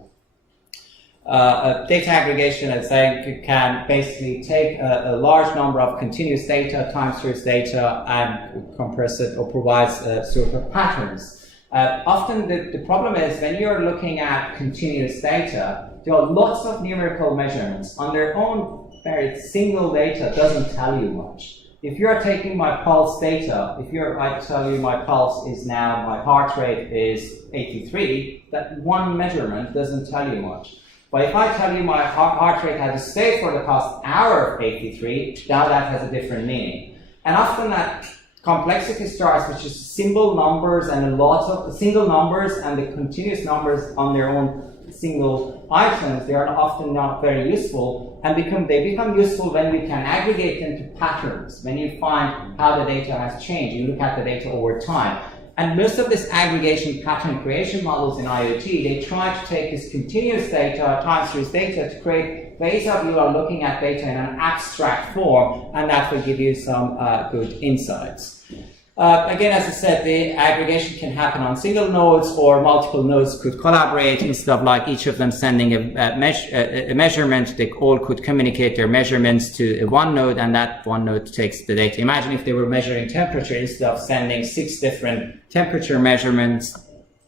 Data aggregation, as I say, can basically take a large number of continuous data, time series data, and compress it or provides sort of patterns. Often the problem is when you're looking at continuous data, there are lots of numerical measurements. On their own, very single data doesn't tell you much. If you're taking my pulse data, I tell you my pulse is now, my heart rate is 83, that one measurement doesn't tell you much. But if I tell you my heart rate has stayed for the past hour of 83, now that has a different meaning. And often that complexity starts with just simple numbers and a lot of single numbers, and the continuous numbers on their own single items, they are often not very useful, and they become useful when we can aggregate them to patterns, when you find how the data has changed, you look at the data over time. And most of this aggregation pattern creation models in IoT, they try to take this continuous data, time series data, to create ways of you are looking at data in an abstract form, and that will give you some good insights. Again, as I said, the aggregation can happen on single nodes, or multiple nodes could collaborate. Instead of like each of them sending a measurement, they all could communicate their measurements to one node, and that one node takes the data. Imagine if they were measuring temperature, instead of sending 6 different temperature measurements.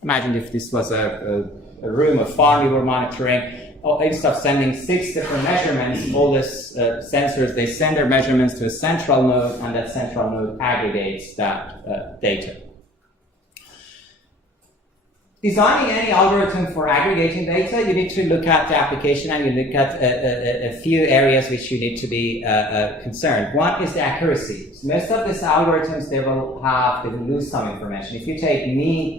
Imagine if this was a room, a farm you were monitoring. Instead of sending 6 different measurements, all these sensors, they send their measurements to a central node, and that central node aggregates that data. Designing any algorithm for aggregating data, you need to look at the application, and you look at a few areas which you need to be concerned. One is the accuracy. So most of these algorithms, they will lose some information. If you take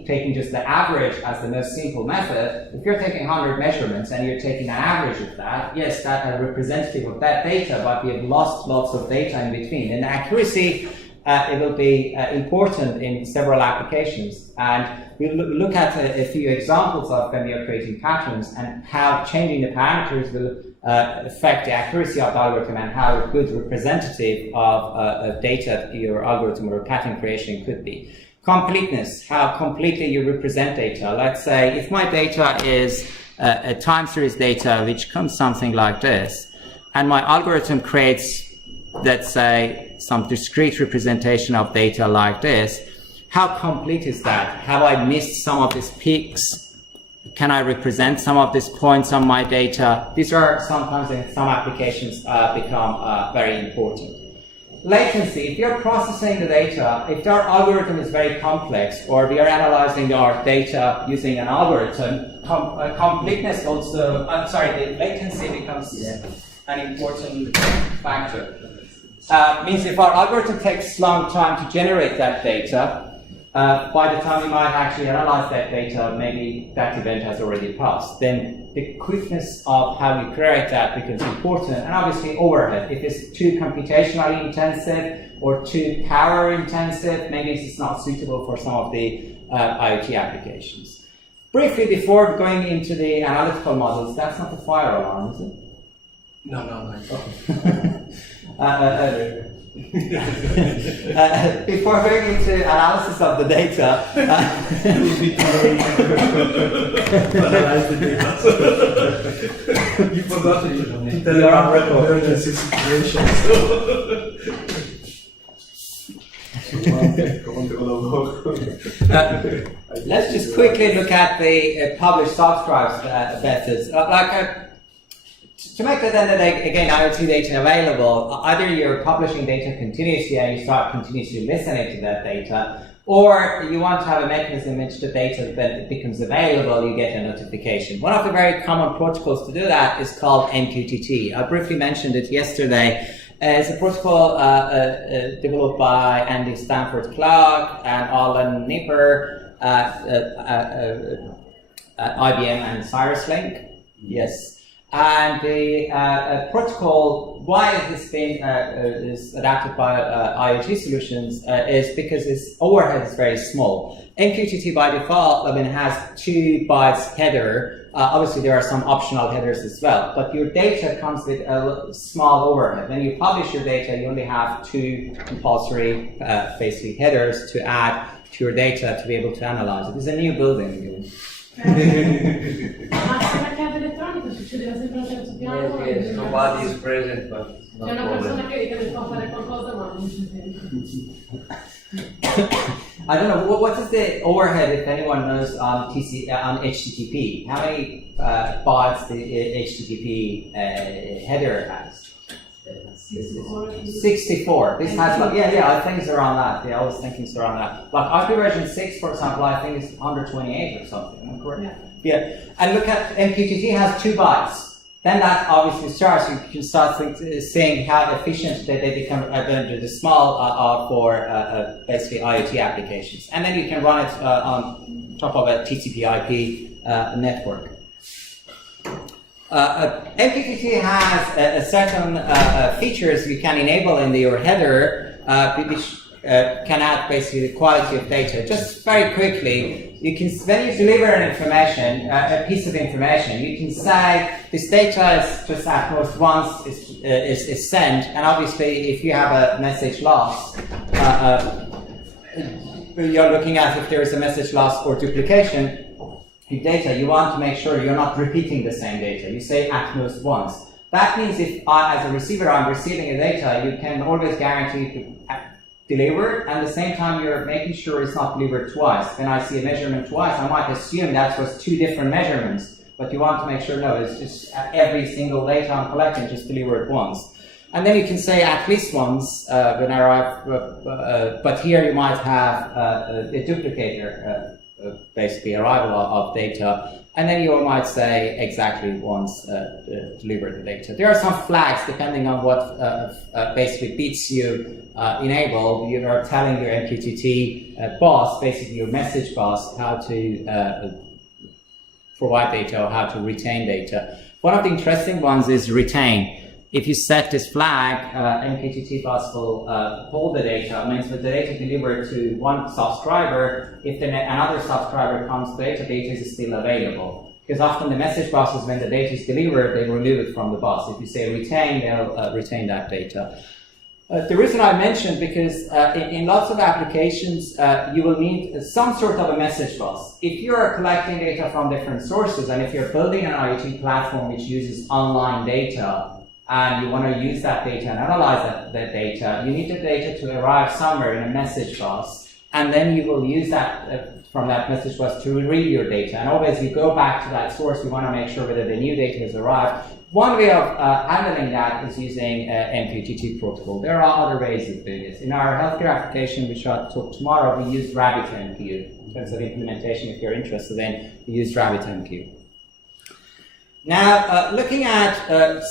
taking just the average as the most simple method, if you're taking 100 measurements and you're taking an average of that, yes, that's a representative of that data, but we have lost lots of data in between. And the accuracy, it will be important in several applications. And we'll look at a few examples of when we are creating patterns and how changing the parameters will affect the accuracy of the algorithm, and how a good representative of data your algorithm or pattern creation could be. Completeness, how completely you represent data. Let's say if my data is a time series data which comes something like this, and my algorithm creates, let's say, some discrete representation of data like this, how complete is that? Have I missed some of these peaks? Can I represent some of these points on my data? These are sometimes in some applications become very important. Latency, if you're processing the data, if our algorithm is very complex, or we are analyzing our data using an algorithm, completeness also, the latency becomes an important factor. Means if our algorithm takes long time to generate that data, by the time we might actually analyze that data, maybe that event has already passed. Then the quickness of how we create that becomes important, and obviously overhead. If it's too computationally intensive or too power intensive, maybe it's not suitable for some of the IoT applications. Briefly, before going into the analytical models, that's not the fire alarm, is it? No. Before going into analysis of the data, analyze the data. You forgot to tell you're on record. Emergency situations. Let's just quickly look at the publish subscribe methods. To make that then again IoT data available, either you're publishing data continuously and you start continuously listening to that data, or you want to have a mechanism in which the data then becomes available, you get a notification. One of the very common protocols to do that is called MQTT. I briefly mentioned it yesterday. It's a protocol developed by Andy Stanford-Clark and Alan Nipper at IBM and CyrusLink. Yes. And the protocol, why it has been is adapted by IoT solutions, is because its overhead is very small. MQTT by default, has 2 bytes header. Obviously, there are some optional headers as well, but your data comes with a small overhead. When you publish your data, you only have 2 compulsory, basically headers to add to your data to be able to analyze it. It's a new building. Yes, nobody is present, but it's not I don't know, what is the overhead, if anyone knows, on HTTP? How many bytes the HTTP header has? 64. This has I think it's around that. I was thinking it's around that. Like IP version 6, for example, I think it's 128 or something. Am I correct? Yeah. And look at MQTT has 2 bytes. Then that obviously starts. You can start seeing how efficient they become the small for basically IoT applications. And then you can run it on top of a TCP/IP network. MQTT has a certain features you can enable in your header, which can add basically the quality of data. Just very quickly, you can, when you deliver an information, a piece of information, you can say this data is just at most once is sent, and obviously if you have a message loss, you're looking at if there is a message loss or duplication. Your data, you want to make sure you're not repeating the same data. You say at most once. That means if I, as a receiver, I'm receiving a data, you can always guarantee to deliver, and at the same time you're making sure it's not delivered twice. When I see a measurement twice, I might assume that was 2 different measurements, but you want to make sure, no, it's just every single data I'm collecting, just deliver it once. And then you can say at least once when I arrive, but here you might have a duplicator, basically arrival of data, and then you might say exactly once deliver the data. There are some flags depending on what basically bits you enable. You are telling your MQTT boss, basically your message boss, how to provide data or how to retain data. One of the interesting ones is retain. If you set this flag, MQTT boss will hold the data. It means that the data delivered to one subscriber, if another subscriber comes, the data is still available. Because often the message bosses, when the data is delivered, they remove it from the bus. If you say retain, they'll retain that data. The reason I mentioned, because in lots of applications, you will need some sort of a message bus. If you are collecting data from different sources, and if you're building an IoT platform which uses online data, and you want to use that data and analyze that data, you need the data to arrive somewhere in a message bus, and then you will use that from that message bus to read your data. And always you go back to that source, you want to make sure whether the new data has arrived. One way of handling that is using MQTT protocol. There are other ways of doing this. In our healthcare application, which I'll talk tomorrow, we use RabbitMQ. In terms of implementation, if you're interested in, we use RabbitMQ. Now, looking at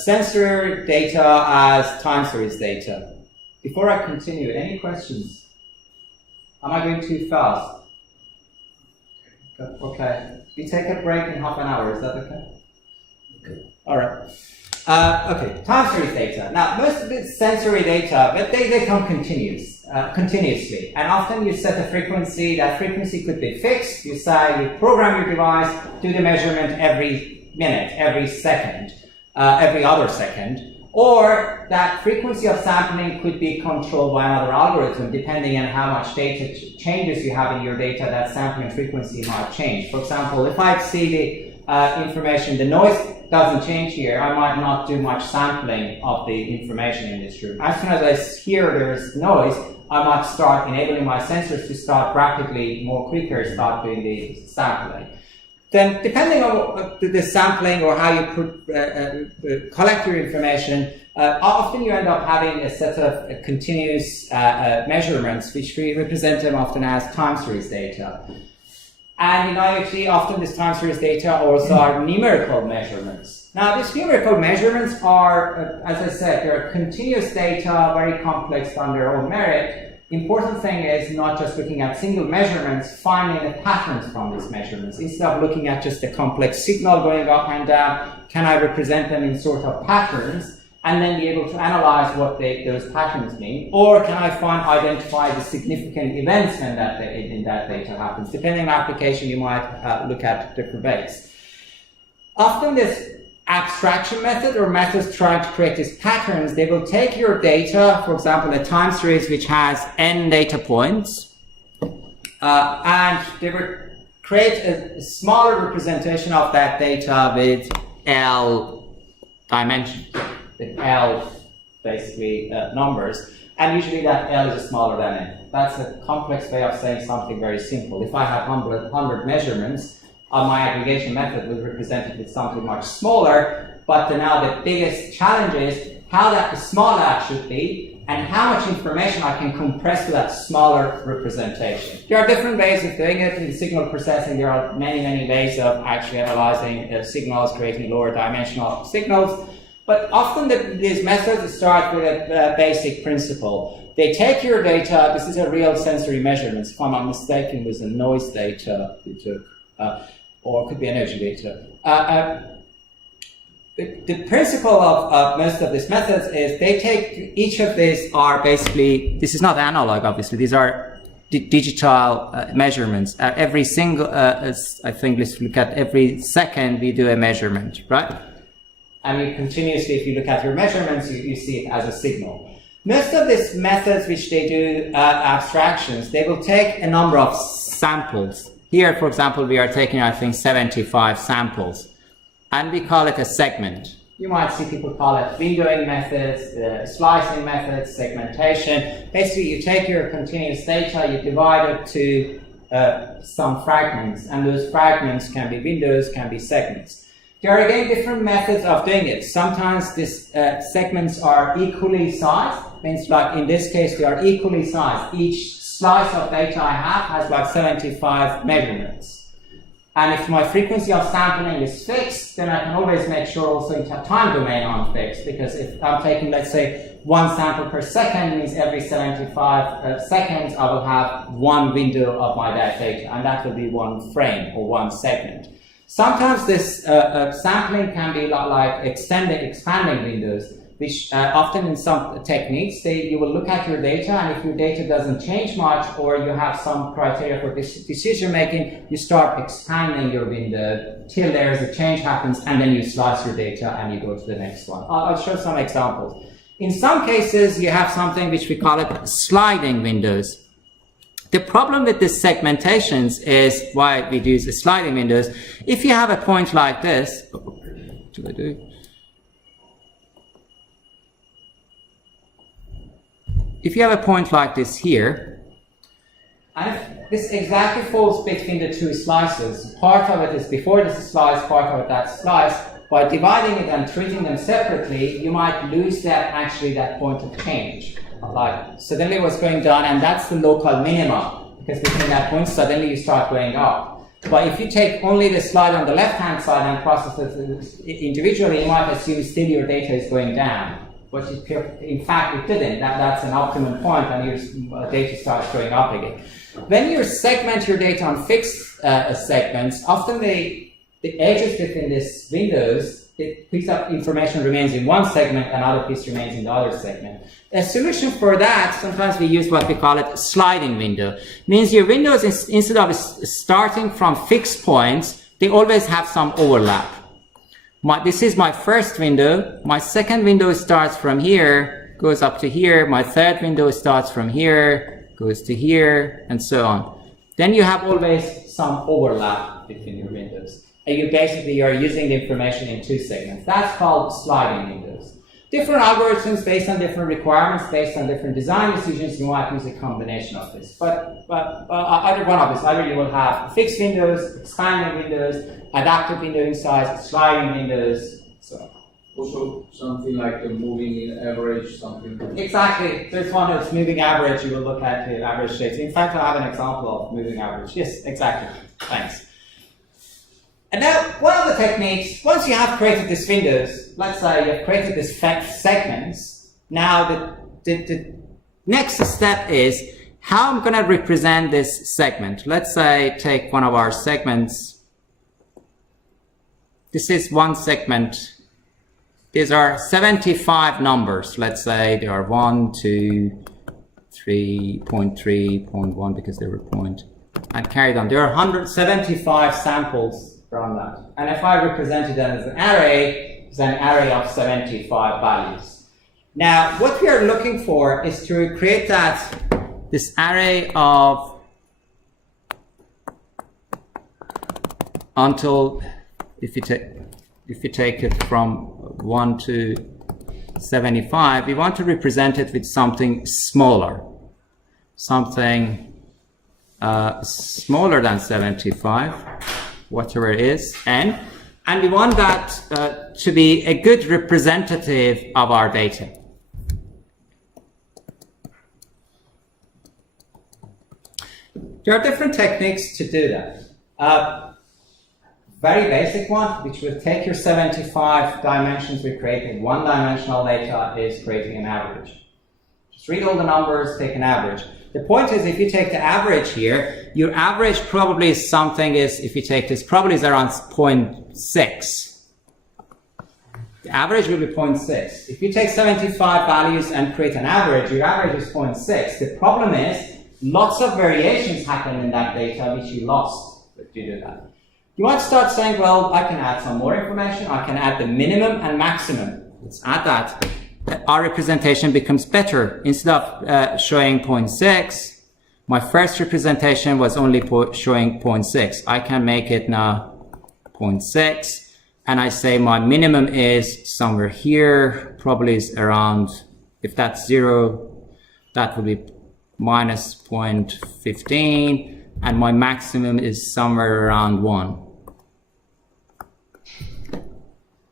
sensor data as time series data. Before I continue, any questions? Am I going too fast? Okay. We take a break in half an hour, is that okay? Okay. All right. Okay, time series data. Now, most of it's sensory data, but they come continuously. And often you set a frequency. That frequency could be fixed. You say you program your device, do the measurement every minute, every second, every other second, or that frequency of sampling could be controlled by another algorithm depending on how much data changes you have in your data. That sampling frequency might change. For example, if I see the information, the noise doesn't change here, I might not do much sampling of the information in this room. As soon as I hear there's noise, I might start enabling my sensors to start rapidly, more quicker, start doing the sampling. Then, depending on the sampling or how you collect your information, often you end up having a set of continuous measurements, which we represent them often as time series data. And in IoT, often this time series data also are numerical measurements. Now, these numerical measurements are, as I said, they're continuous data, very complex on their own merit. Important thing is not just looking at single measurements, finding the patterns from these measurements. Instead of looking at just a complex signal going up and down, can I represent them in sort of patterns and then be able to analyze what those patterns mean? Or can I identify the significant events when that data happens? Depending on application, you might look at different ways. Often this abstraction method or methods trying to create these patterns, they will take your data, for example, a time series which has n data points, and they will create a smaller representation of that data with L dimensions, with L basically numbers, and usually that L is smaller than n. That's a complex way of saying something very simple. If I have 100 measurements, my aggregation method will represent it with something much smaller, but now the biggest challenge is how small that should be and how much information I can compress to that smaller representation. There are different ways of doing it. In signal processing, there are many, many ways of actually analyzing signals, creating lower dimensional signals, but often these methods start with a basic principle. They take your data, this is a real sensory measurement, if I'm not mistaken, it was a noise data you took. Or it could be energy data. The principle of most of these methods is they take each of these are basically, this is not analog obviously, these are digital measurements. Every single, I think let's look at every second we do a measurement, right? And you continuously, if you look at your measurements, you see it as a signal. Most of these methods which they do abstractions, they will take a number of samples. Here, for example, we are taking, I think, 75 samples, and we call it a segment. You might see people call it windowing methods, slicing methods, segmentation. Basically, you take your continuous data, you divide it to some fragments, and those fragments can be windows, can be segments. There are, again, different methods of doing it. Sometimes these segments are equally sized, means like in this case, they are equally sized. Each slice of data I have has like 75 measurements. And if my frequency of sampling is fixed, then I can always make sure also in time domain I'm fixed, because if I'm taking, let's say, 1 sample per second, means every 75 seconds I will have 1 window of my data, and that will be 1 frame or 1 segment. Sometimes this sampling can be like expanding windows, which often in some techniques, you will look at your data, and if your data doesn't change much, or you have some criteria for decision making, you start expanding your window till there is a change happens, and then you slice your data and you go to the next one. I'll show some examples. In some cases, you have something which we call it sliding windows. The problem with these segmentations is why we use the sliding windows. If you have a point like this, if you have a point like this here, and this exactly falls between the 2 slices, part of it is before this slice, part of it that slice, by dividing it and treating them separately, you might lose that point of change. Like suddenly what's going down, and that's the local minima, because between that point suddenly you start going up. But if you take only the slide on the left-hand side and process it individually, you might assume still your data is going down. But in fact it didn't. That's an optimum point, and your data starts going up again. When you segment your data on fixed segments, often the edges between these windows, the piece of information remains in one segment, another piece remains in the other segment. A solution for that, sometimes we use what we call it sliding window. Means your windows, instead of starting from fixed points, they always have some overlap. This is my first window. My second window starts from here, goes up to here. My third window starts from here, goes to here, and so on. Then you have always some overlap between your windows. And you are using the information in 2 segments. That's called sliding windows. Different algorithms based on different requirements, based on different design decisions, you might use a combination of this. But either one of this, either you will have fixed windows, expanding windows, adaptive windowing size, sliding windows, so on. Also, something like the moving average, something. Exactly. There's one that's moving average. You will look at the average shapes. In fact, I have an example of moving average. Yes, exactly. Thanks. And now, one of the techniques, once you have created these windows, let's say you have created these segments, now the next step is how I'm going to represent this segment. Let's say take one of our segments. This is one segment. These are 75 numbers. Let's say there are 1, 2, 3, 0.3, 0.1 because they were point, and carried on. There are 175 samples from that. And if I represented them as an array, it's an array of 75 values. Now, what we are looking for is to create this array of until, if you take it from 1 to 75, we want to represent it with something smaller, something smaller than 75, whatever it is, and we want that to be a good representative of our data. There are different techniques to do that. Very basic one, which will take your 75 dimensions we create in one-dimensional data, is creating an average. Just read all the numbers, take an average. The point is, if you take the average here, your average probably is something is, if you take this, probably is around 0.6. The average will be 0.6. If you take 75 values and create an average, your average is 0.6. The problem is, lots of variations happen in that data which you lost if you do that. You might start saying, well, I can add some more information. I can add the minimum and maximum. Let's add that. Our representation becomes better. Instead of showing 0.6, my first representation was only showing 0.6. I can make it now 0.6, and I say my minimum is somewhere here, probably is around, if that's 0, that would be minus 0.15, and my maximum is somewhere around 1.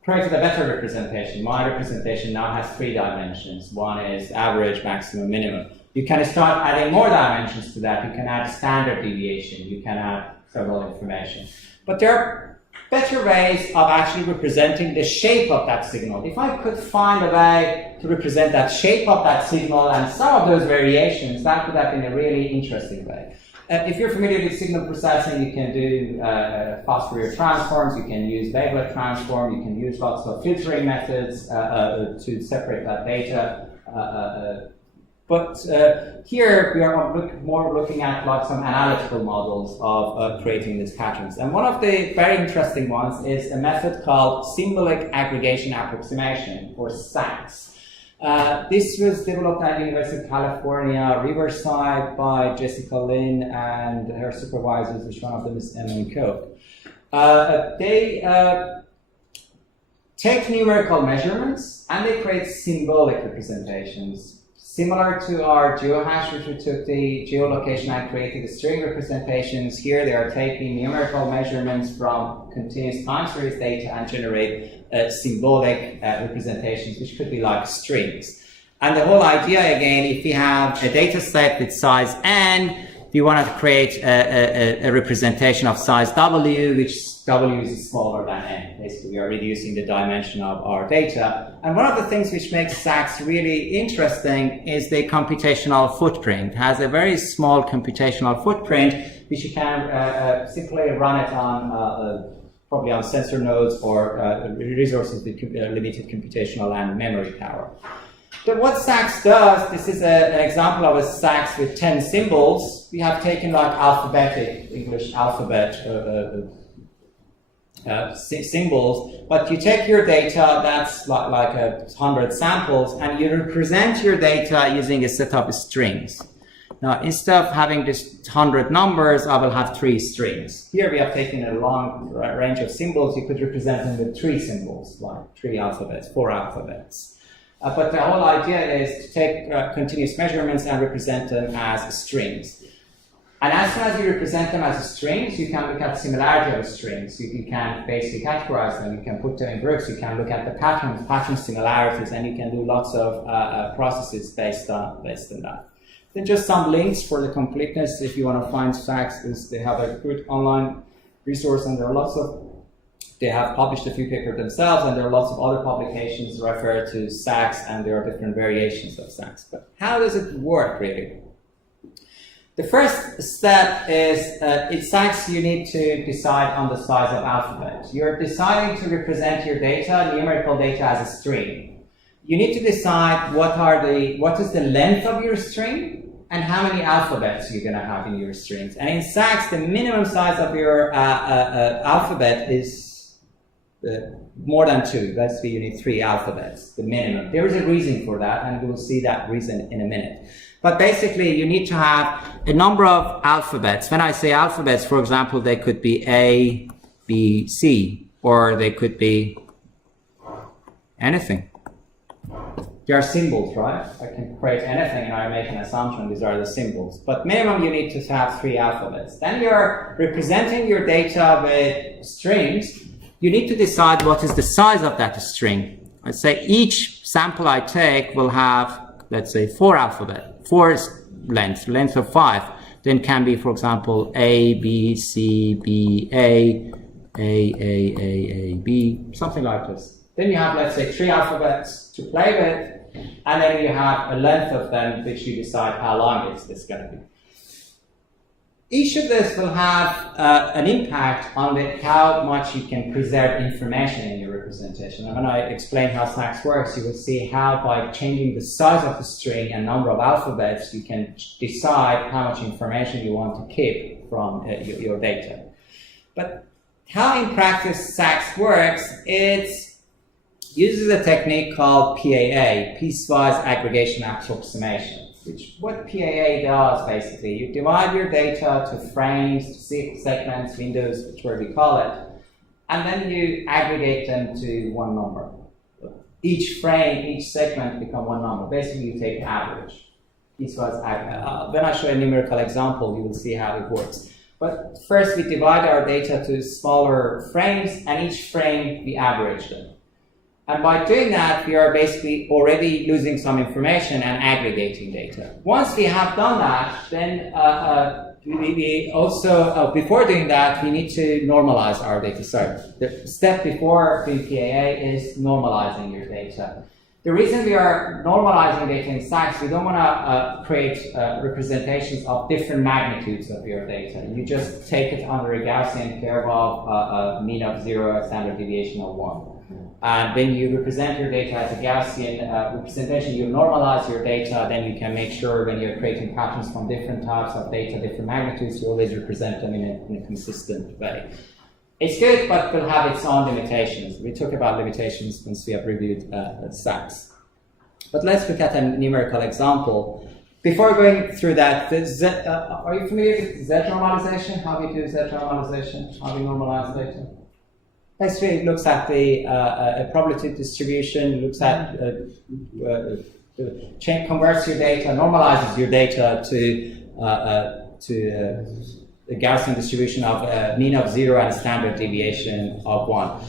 Created a better representation. My representation now has 3 dimensions. One is average, maximum, minimum. You can start adding more dimensions to that. You can add standard deviation. You can add several information. But there are better ways of actually representing the shape of that signal. If I could find a way to represent that shape of that signal and some of those variations, that would have been a really interesting way. If you're familiar with signal processing, you can do fast Fourier transforms, you can use wavelet transform, you can use lots of filtering methods to separate that data. But here we are more looking at like some analytical models of creating these patterns. And one of the very interesting ones is a method called symbolic aggregation approximation, or SAX. This was developed at the University of California, Riverside, by Jessica Lin and her supervisors, which one of them is Emily Koch. They take numerical measurements and they create symbolic representations. Similar to our geohash, which we took the geolocation and created the string representations, here they are taking numerical measurements from continuous time series data and generate symbolic representations, which could be like strings. And the whole idea, again, if we have a data set with size n, we want to create a representation of size w, which w is smaller than n. Basically, we are reducing the dimension of our data. And one of the things which makes SAX really interesting is the computational footprint. It has a very small computational footprint, which you can simply run it on probably on sensor nodes or resources with limited computational and memory power. But what SAX does, this is an example of a SAX with 10 symbols. We have taken like alphabetic, English alphabet symbols, but you take your data, that's like 100 samples, and you represent your data using a set of strings. Now, instead of having this 100 numbers, I will have 3 strings. Here we have taken a long range of symbols. You could represent them with 3 symbols, like 3 alphabets, 4 alphabets. But the whole idea is to take continuous measurements and represent them as strings. And as soon as you represent them as strings, you can look at similarity of strings. You can basically categorize them. You can put them in groups. You can look at the pattern similarities, and you can do lots of processes based on that. Then just some links for the completeness. If you want to find facts, they have a good online resource, and there are lots of. They have published a few papers themselves, and there are lots of other publications refer to SACs, and there are different variations of SACs. But how does it work really? The first step is, in SACs, you need to decide on the size of alphabet. You're deciding to represent your data, numerical data, as a string. You need to decide what is the length of your string and how many alphabets you're going to have in your strings. And in SACs, the minimum size of your alphabet is more than 2. Basically, you need 3 alphabets, the minimum. There is a reason for that, and we'll see that reason in a minute. But basically, you need to have a number of alphabets. When I say alphabets, for example, they could be A, B, C, or they could be anything. They are symbols, right? I can create anything and I make an assumption these are the symbols. But minimum, you need to have 3 alphabets. Then you're representing your data with strings. You need to decide what is the size of that string. Let's say each sample I take will have, let's say, 4 alphabets. 4 is length of 5. Then can be, for example, A, B, C, B, A, B, something like this. Then you have, let's say, 3 alphabets to play with, and then you have a length of them which you decide how long is this going to be. Each of this will have an impact on how much you can preserve information in your representation. And when I explain how SACs works, you will see how by changing the size of the string and number of alphabets, you can decide how much information you want to keep from your data. But how in practice SACs works, it uses a technique called PAA, piecewise aggregation approximation. What PAA does, basically, you divide your data to frames, to segments, windows, whichever we call it, and then you aggregate them to one number. Each frame, each segment become one number. Basically, you take average. Piecewise when I show a numerical example, you will see how it works. But first, we divide our data to smaller frames, and each frame, we average them. And by doing that, we are basically already losing some information and aggregating data. Once we have done that, then we also, before doing that, we need to normalize our data. So the step before doing PAA is normalizing your data. The reason we are normalizing data in SACs, we don't want to create representations of different magnitudes of your data. You just take it under a Gaussian curve of a mean of 0, a standard deviation of 1. And when you represent your data as a Gaussian representation, you normalize your data, then you can make sure when you're creating patterns from different types of data, different magnitudes, you always represent them in a consistent way. It's good, but will have its own limitations. We talk about limitations once we have reviewed SACs. But let's look at a numerical example. Before going through that, are you familiar with Z normalization? How we do Z normalization? How we normalize data? Basically, it looks at the probability distribution, looks at converts your data, normalizes your data to the Gaussian distribution of a mean of 0 and a standard deviation of 1.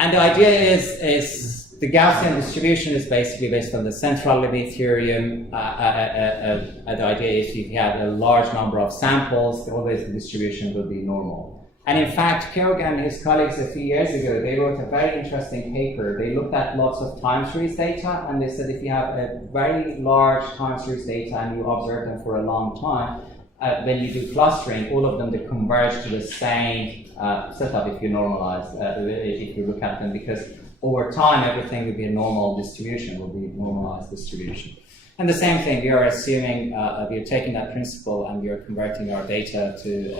And the idea is the Gaussian distribution is basically based on the central limit theorem. And the idea is if you have a large number of samples, always the distribution will be normal. And in fact, Keogh and his colleagues a few years ago, they wrote a very interesting paper. They looked at lots of time series data, and they said if you have a very large time series data and you observe them for a long time, when you do clustering, all of them, they converge to the same setup if you normalize, if you look at them, because over time, everything will be a normal distribution, will be normalized distribution. And the same thing, we are assuming, we are taking that principle and we are converting our data to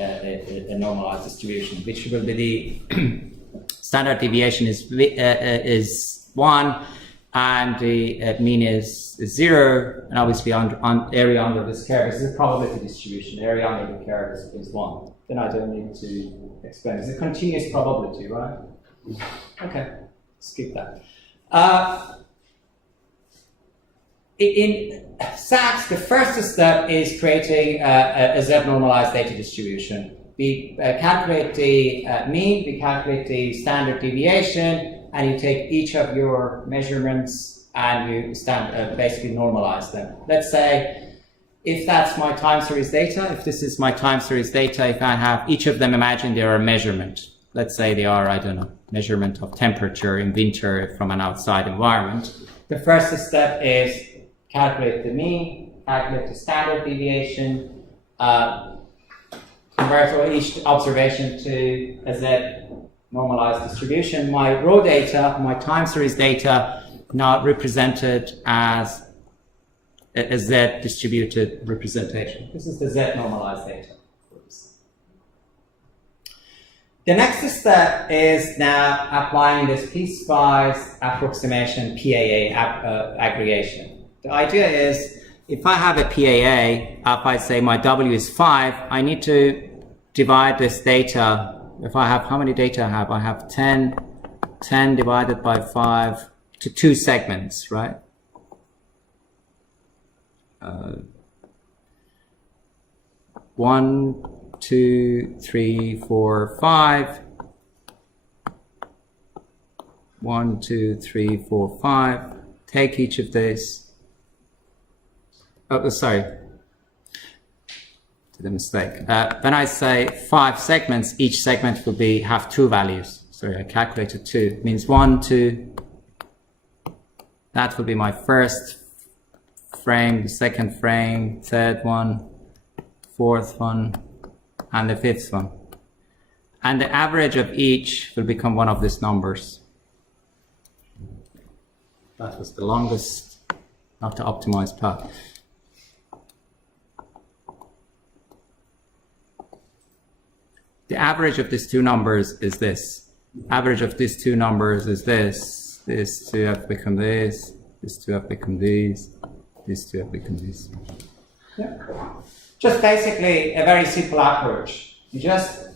a normalized distribution, which will be the standard deviation is 1, and the mean is 0, and obviously on area under this curve. This is a probability distribution. Area under the curve is 1. Then I don't need to explain. It's a continuous probability, right? Okay, skip that. In SACS, the first step is creating a Z-normalized data distribution. We calculate the mean, we calculate the standard deviation, and you take each of your measurements and you basically normalize them. Let's say if that's my time series data, if this is my time series data, if I have each of them, imagine they are a measurement. Let's say they are, I don't know, measurement of temperature in winter from an outside environment. The first step is calculate the mean, calculate the standard deviation, convert each observation to a Z normalized distribution. My raw data, my time series data, now represented as a Z distributed representation. This is the Z normalized data. The next step is now applying this piecewise approximation PAA aggregation. The idea is, if I have a PAA, if I say my W is 5, I need to divide this data. If I have, how many data I have? I have 10 divided by 5 to 2 segments, right? 1, 2, 3, 4, 5. 1, 2, 3, 4, 5. Take each of these. Oh, sorry. Did a mistake. When I say 5 segments, each segment will have 2 values. Sorry, I calculated 2. It means 1, 2. That will be my first frame, the second frame, third one, fourth one, and the fifth one. And the average of each will become one of these numbers. That was the longest, not the optimized path. The average of these 2 numbers is this. Average of these 2 numbers is this. These 2 have become this. These 2 have become these. These 2 have become these. Yeah. Just basically a very simple approach. You just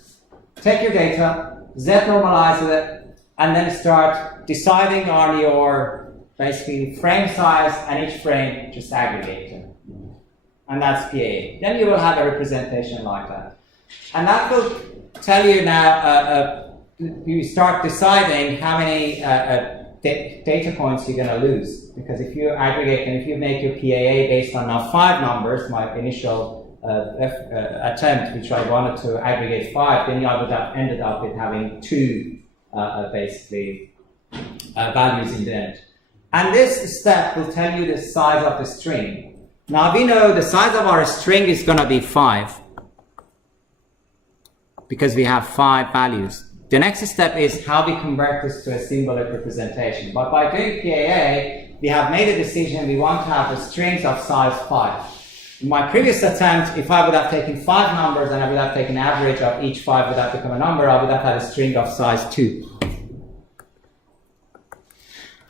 take your data, Z-normalize it, and then start deciding on your basically frame size, and each frame just aggregate them. And that's PAA. Then you will have a representation like that. And that will tell you now, you start deciding how many data points you're going to lose. Because if you aggregate and if you make your PAA based on now 5 numbers, my initial attempt, which I wanted to aggregate 5, then I would have ended up with having 2 basically values in the end. And this step will tell you the size of the string. Now we know the size of our string is going to be 5. Because we have 5 values. The next step is how we convert this to a symbolic representation. But by doing PAA, we have made a decision we want to have the strings of size 5. In my previous attempt, if I would have taken 5 numbers and I would have taken an average of each 5 would have become a number, I would have had a string of size 2.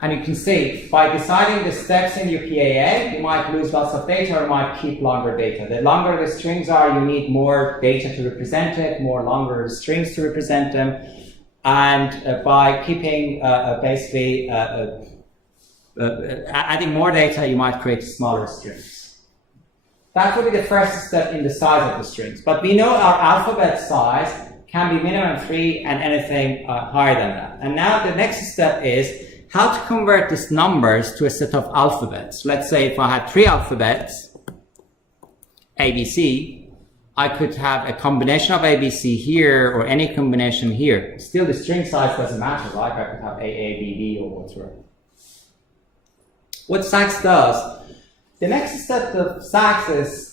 And you can see, by deciding the steps in your PAA, you might lose lots of data or might keep longer data. The longer the strings are, you need more data to represent it, more longer strings to represent them. And by keeping basically adding more data, you might create smaller strings. That would be the first step in the size of the strings. But we know our alphabet size can be minimum 3 and anything higher than that. And now the next step is how to convert these numbers to a set of alphabets. Let's say if I had 3 alphabets, ABC, I could have a combination of ABC here or any combination here. Still, the string size doesn't matter, right? I could have AA, BB, or whatever. What SACS does, the next step of SACS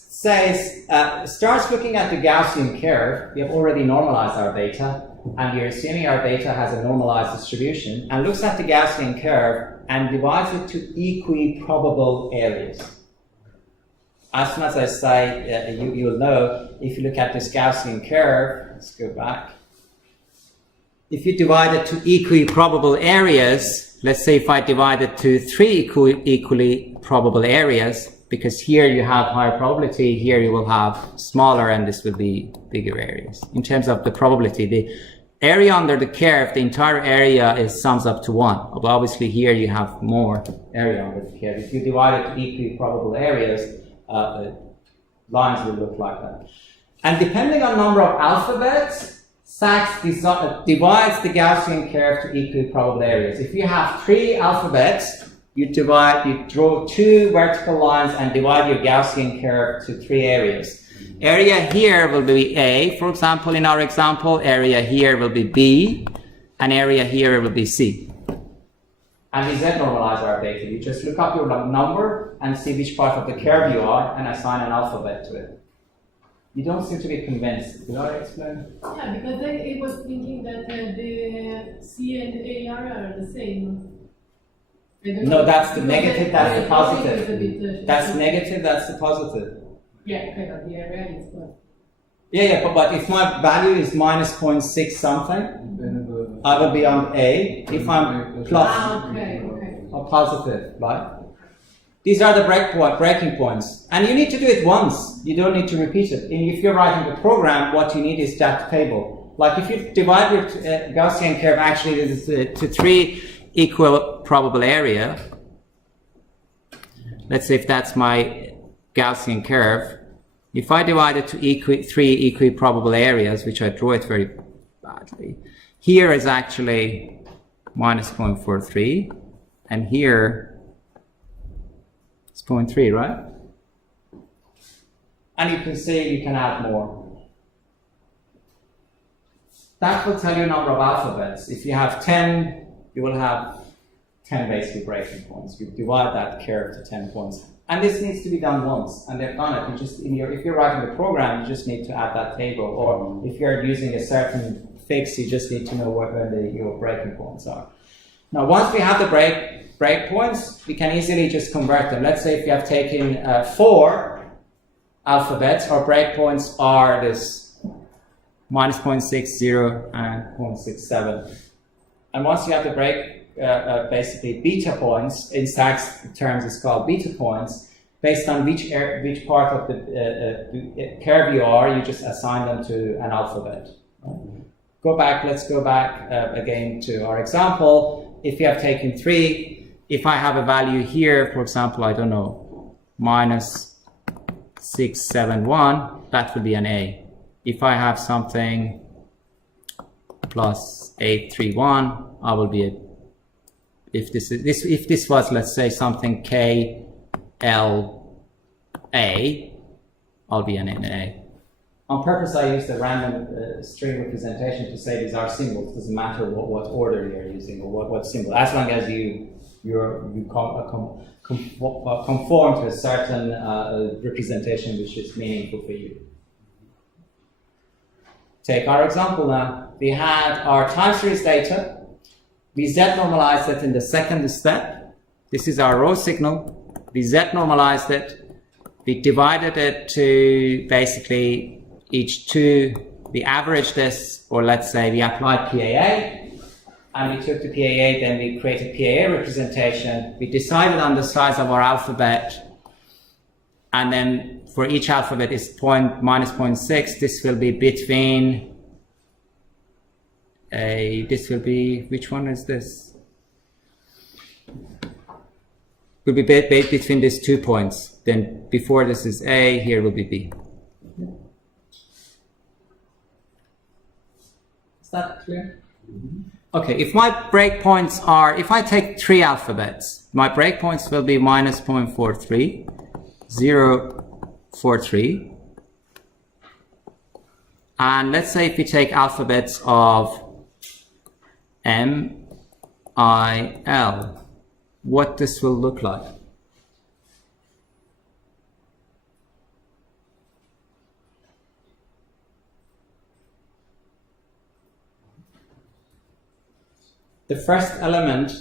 starts looking at the Gaussian curve. We have already normalized our data, and we're assuming our data has a normalized distribution, and looks at the Gaussian curve and divides it to equiprobable areas. As soon as I say, you'll know, if you look at this Gaussian curve, let's go back. If you divide it to equiprobable areas, let's say if I divide it to 3 equally probable areas, because here you have higher probability, here you will have smaller, and this will be bigger areas. In terms of the probability, area under the curve, the entire area sums up to 1. But obviously here you have more area under the curve. If you divide it to equally probable areas, lines will look like that. And depending on number of alphabets, Sachs divides the Gaussian curve to equally probable areas. If you have 3 alphabets, you draw 2 vertical lines and divide your Gaussian curve to 3 areas. Area here will be A, for example, in our example. Area here will be B, and area here will be C. And the Z normalizer are data. You just look up your number and see which part of the curve you are and assign an alphabet to it. You don't seem to be convinced. Did I explain? Yeah, because I was thinking that the C and A are the same. No, that's the negative, that's the is a positive. bit, That's negative, that's the positive. Yeah, kind of. The area is what. Yeah, but if my value is minus 0.6 something, I will be on A. If I'm plus Okay. or positive, right? These are the breaking points. And you need to do it once. You don't need to repeat it. And if you're writing the program, what you need is that table. Like if you divide your Gaussian curve actually to 3 equal probable area, let's say if that's my Gaussian curve, if I divide it to 3 equally probable areas, which I draw it very badly, here is actually minus 0.43, and here it's 0.3, right? And you can see you can add more. That will tell you a number of alphabets. If you have 10, you will have 10 basically breaking points. You divide that curve to 10 points. And this needs to be done once, and they've done it. You just, if you're writing the program, you just need to add that table. Or if you're using a certain fix, you just need to know where your breaking points are. Now, once we have the breakpoints, we can easily just convert them. Let's say if you have taken 4 alphabets, our breakpoints are this minus 0.60 and 0.67. And once you have the basically beta points, in Sachs terms it's called beta points, based on which part of the curve you are, you just assign them to an alphabet. Let's go back again to our example. If you have taken 3, if I have a value here, for example, I don't know, minus 671, that would be an A. If I have something plus 831, I will be a. If this was, let's say, something K L A, I'll be an NA. On purpose, I used a random string representation to say these are symbols. It doesn't matter what order you're using or what symbol, as long as you conform to a certain representation which is meaningful for you. Take our example now. We had our time series data. We Z normalized it in the second step. This is our row signal. We Z normalized it. We divided it to basically each 2. We averaged this, or let's say we applied PAA, and we took the PAA, then we created PAA representation. We decided on the size of our alphabet, and then for each alphabet is minus 0.6. This will be between this will be, which one is this? Will be between these 2 points. Then before this is A, here will be B. Is that clear? Okay, if my breakpoints are, if I take 3 alphabets, my breakpoints will be minus 0.43, 0.43. And let's say if we take alphabets of M, I, L, what this will look like. The first element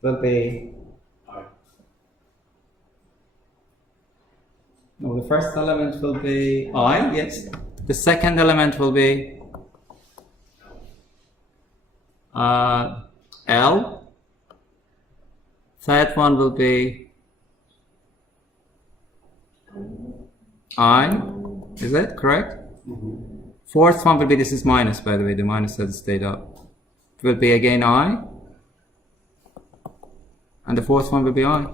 will be no, the first element will be I, yes. The second element will be L. Third one will be I. Is that correct? Fourth one will be, this is minus, by the way, the minus has stayed up. Will be again I. And the fourth one will be I.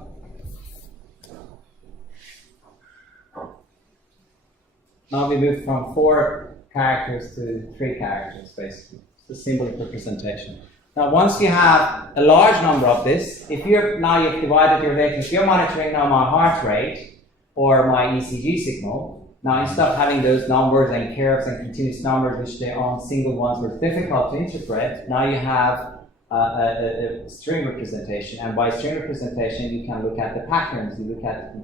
Now we move from 4 characters to 3 characters, basically. It's a symbolic representation. Now, once you have a large number of this, if you've divided your data, if you're monitoring now my heart rate or my ECG signal, now instead of having those numbers and curves and continuous numbers, which they are single ones were difficult to interpret, now you have a string representation, and by string representation you can look at the patterns, you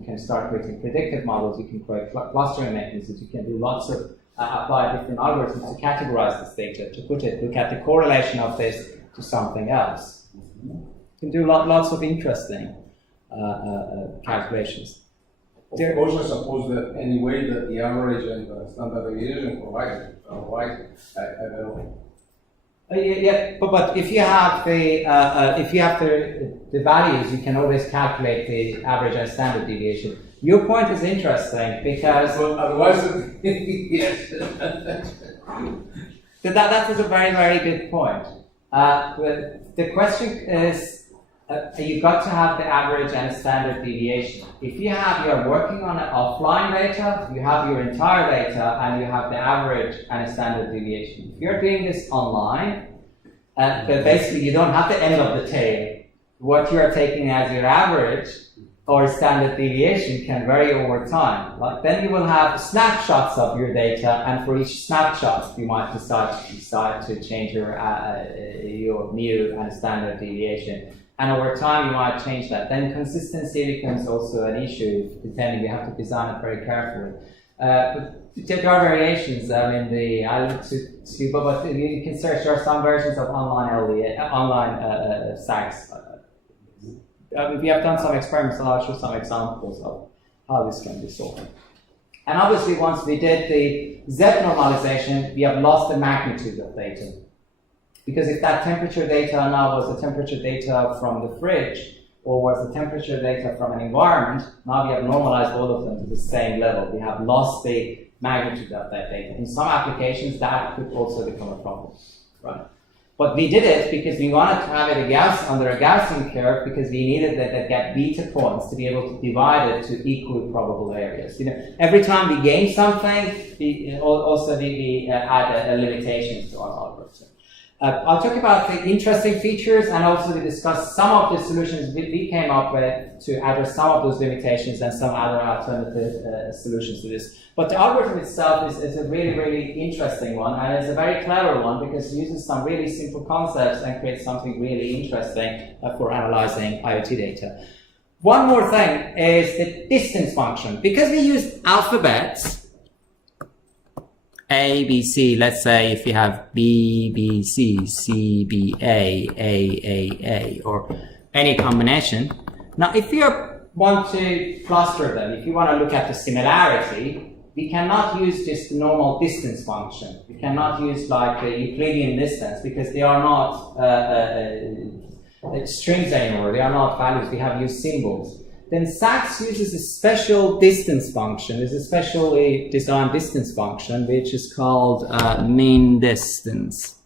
can start creating predictive models, you can create clustering mechanisms, you can do lots of apply different algorithms to categorize this data, to look at the correlation of this to something else. You can do lots of interesting calculations. Of course, I suppose that any way that the average and the standard deviation provided, otherwise, I don't know. But if you have the values, you can always calculate the average and standard deviation. Your point is interesting because Otherwise, yes. that was a very, very good point. The question is, you've got to have the average and standard deviation. If you're working on an offline data, you have your entire data and you have the average and a standard deviation. If you're doing this online, but basically you don't have the end of the tail. What you are taking as your average or standard deviation can vary over time. Then you will have snapshots of your data, and for each snapshot, you might decide to change your mu and standard deviation. And over time, you might change that. Then consistency becomes also an issue, depending. You have to design it very carefully. But there are variations. I mean, I look to but you can search. There are some versions of online stacks. We have done some experiments, and I'll show some examples of how this can be solved. And obviously, once we did the Z normalization, we have lost the magnitude of data. Because if that temperature data now was the temperature data from the fridge, or was the temperature data from an environment, now we have normalized all of them to the same level. We have lost the magnitude of that data. In some applications, that could also become a problem, right? But we did it because we wanted to have it under a Gaussian curve, because we needed that get beta points to be able to divide it to equally probable areas. Every time we gain something, we add a limitation to our algorithm. I'll talk about the interesting features, and also we discuss some of the solutions we came up with to address some of those limitations and some other alternative solutions to this. But the algorithm itself is a really, really interesting one, and it's a very clever one because it uses some really simple concepts and creates something really interesting for analyzing IoT data. One more thing is the distance function. Because we use alphabets, A, B, C, let's say if you have B, B, C, C, B, A, or any combination. Now, if you want to cluster them, if you want to look at the similarity, we cannot use just the normal distance function. We cannot use like the Euclidean distance because they are not strings anymore. They are not values. We have used symbols. Then SACS uses a special distance function. There's a specially designed distance function which is called mean distance.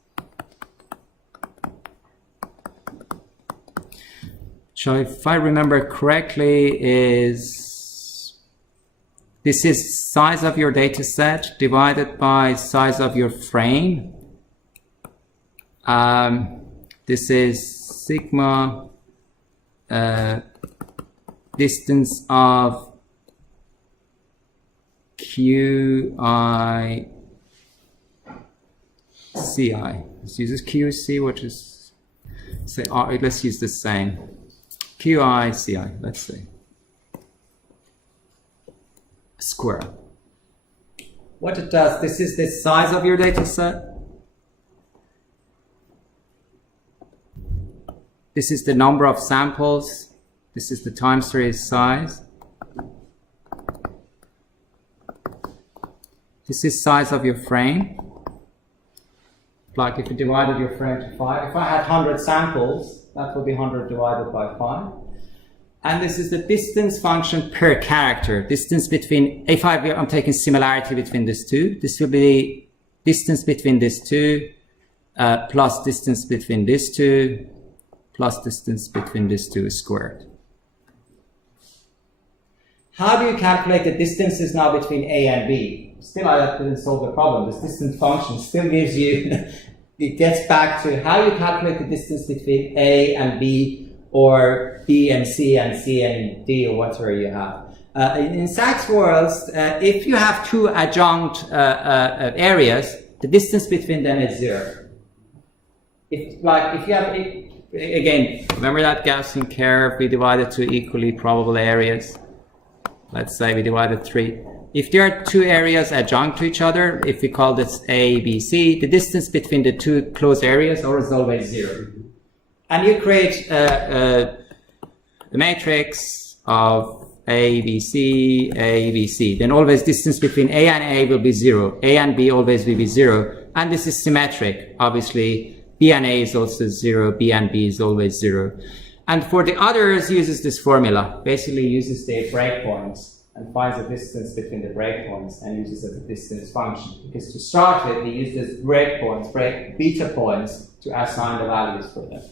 So if I remember correctly, this is size of your data set divided by size of your frame. This is sigma distance of QI CI. This uses QC, which is, say, let's use the same. QI CI, let's see. Square. What it does, this is the size of your data set. This is the number of samples. This is the time series size. This is size of your frame. Like if you divided your frame to 5. If I had 100 samples, that would be 100 divided by 5. And this is the distance function per character. Distance between, I'm taking similarity between these two, this will be distance between these two, plus distance between these two, plus distance between these two squared. How do you calculate the distances now between A and B? Still, I didn't solve the problem. This distance function still gives you, it gets back to how you calculate the distance between A and B, or B and C and D, or whatever you have. In Sachs worlds, if you have two adjunct areas, the distance between them is 0. If you have, again, remember that Gaussian curve, we divided two equally probable areas. Let's say we divided 3. If there are two areas adjunct to each other, if we call this A, B, C, the distance between the two closed areas is always 0. And you create the matrix of A, B, C, A, B, C. Then always distance between A and A will be 0. A and B always will be 0. And this is symmetric. Obviously, B and A is also 0. B and B is always 0. And for the others, uses this formula. Basically uses the breakpoints and finds the distance between the breakpoints and uses it as a distance function. Because to start with, he uses breakpoints, beta points, to assign the values for them.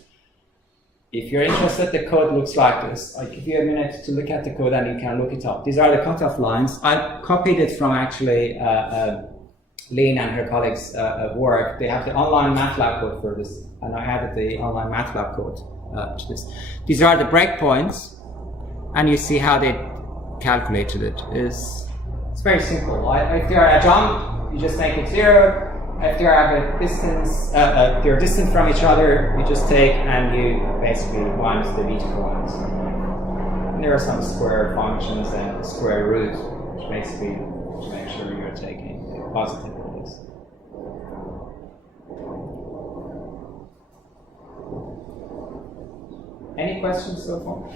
If you're interested, the code looks like this. I'll give you a minute to look at the code and you can look it up. These are the cutoff lines. I copied it from actually Lynn and her colleagues' work. They have the online MATLAB code for this, and I added the online MATLAB code to this. These are the breakpoints, and you see how they calculated it. It's very simple. If they are adjunct, you just make it 0. If they are at a distance, they're distant from each other, you just take and you basically minus the beta points. And there are some square functions and square root, which basically to make sure you're taking the positive values. Any questions so far?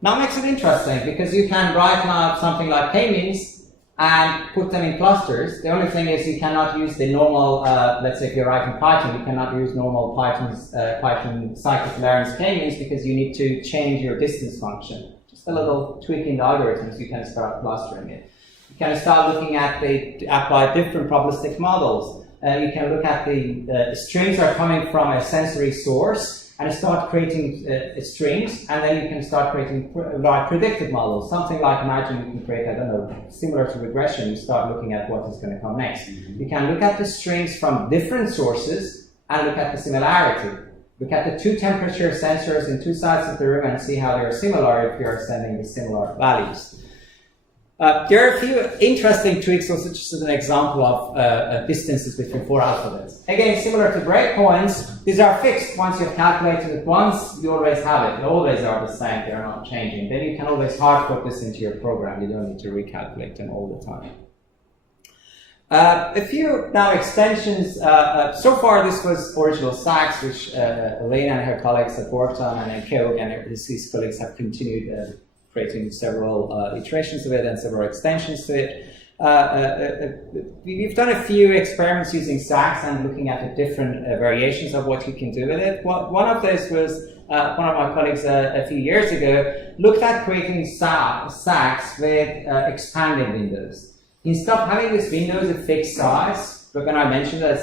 Now makes it interesting because you can write now something like k-means and put them in clusters. The only thing is you cannot use the normal, let's say if you're writing Python, you cannot use normal Python scikit-learn's k-means because you need to change your distance function. Just a little tweak in the algorithms, you can start clustering it. You can start looking at apply different probabilistic models. You can look at the strings are coming from a sensory source, and start creating strings, and then you can start creating predictive models. Something like, imagine you can create, I don't know, similar to regression, you start looking at what is going to come next. You can look at the strings from different sources and look at the similarity. Look at the two temperature sensors in two sides of the room and see how they are similar if you are sending the similar values. There are a few interesting tweaks, also just as an example of distances between 4 alphabets. Again, similar to breakpoints, these are fixed. Once you've calculated it once, you always have it. They always are the same, they're not changing. Then you can always hard code this into your program. You don't need to recalculate them all the time. A few now extensions. So far, this was original Sachs, which Elena and her colleagues have worked on, and then Keogh and his colleagues have continued creating several iterations of it and several extensions to it. We've done a few experiments using Sachs and looking at the different variations of what you can do with it. One of those was one of my colleagues a few years ago looked at creating Sachs with expanded windows. Instead of having this window as a fixed size, but when I mentioned that,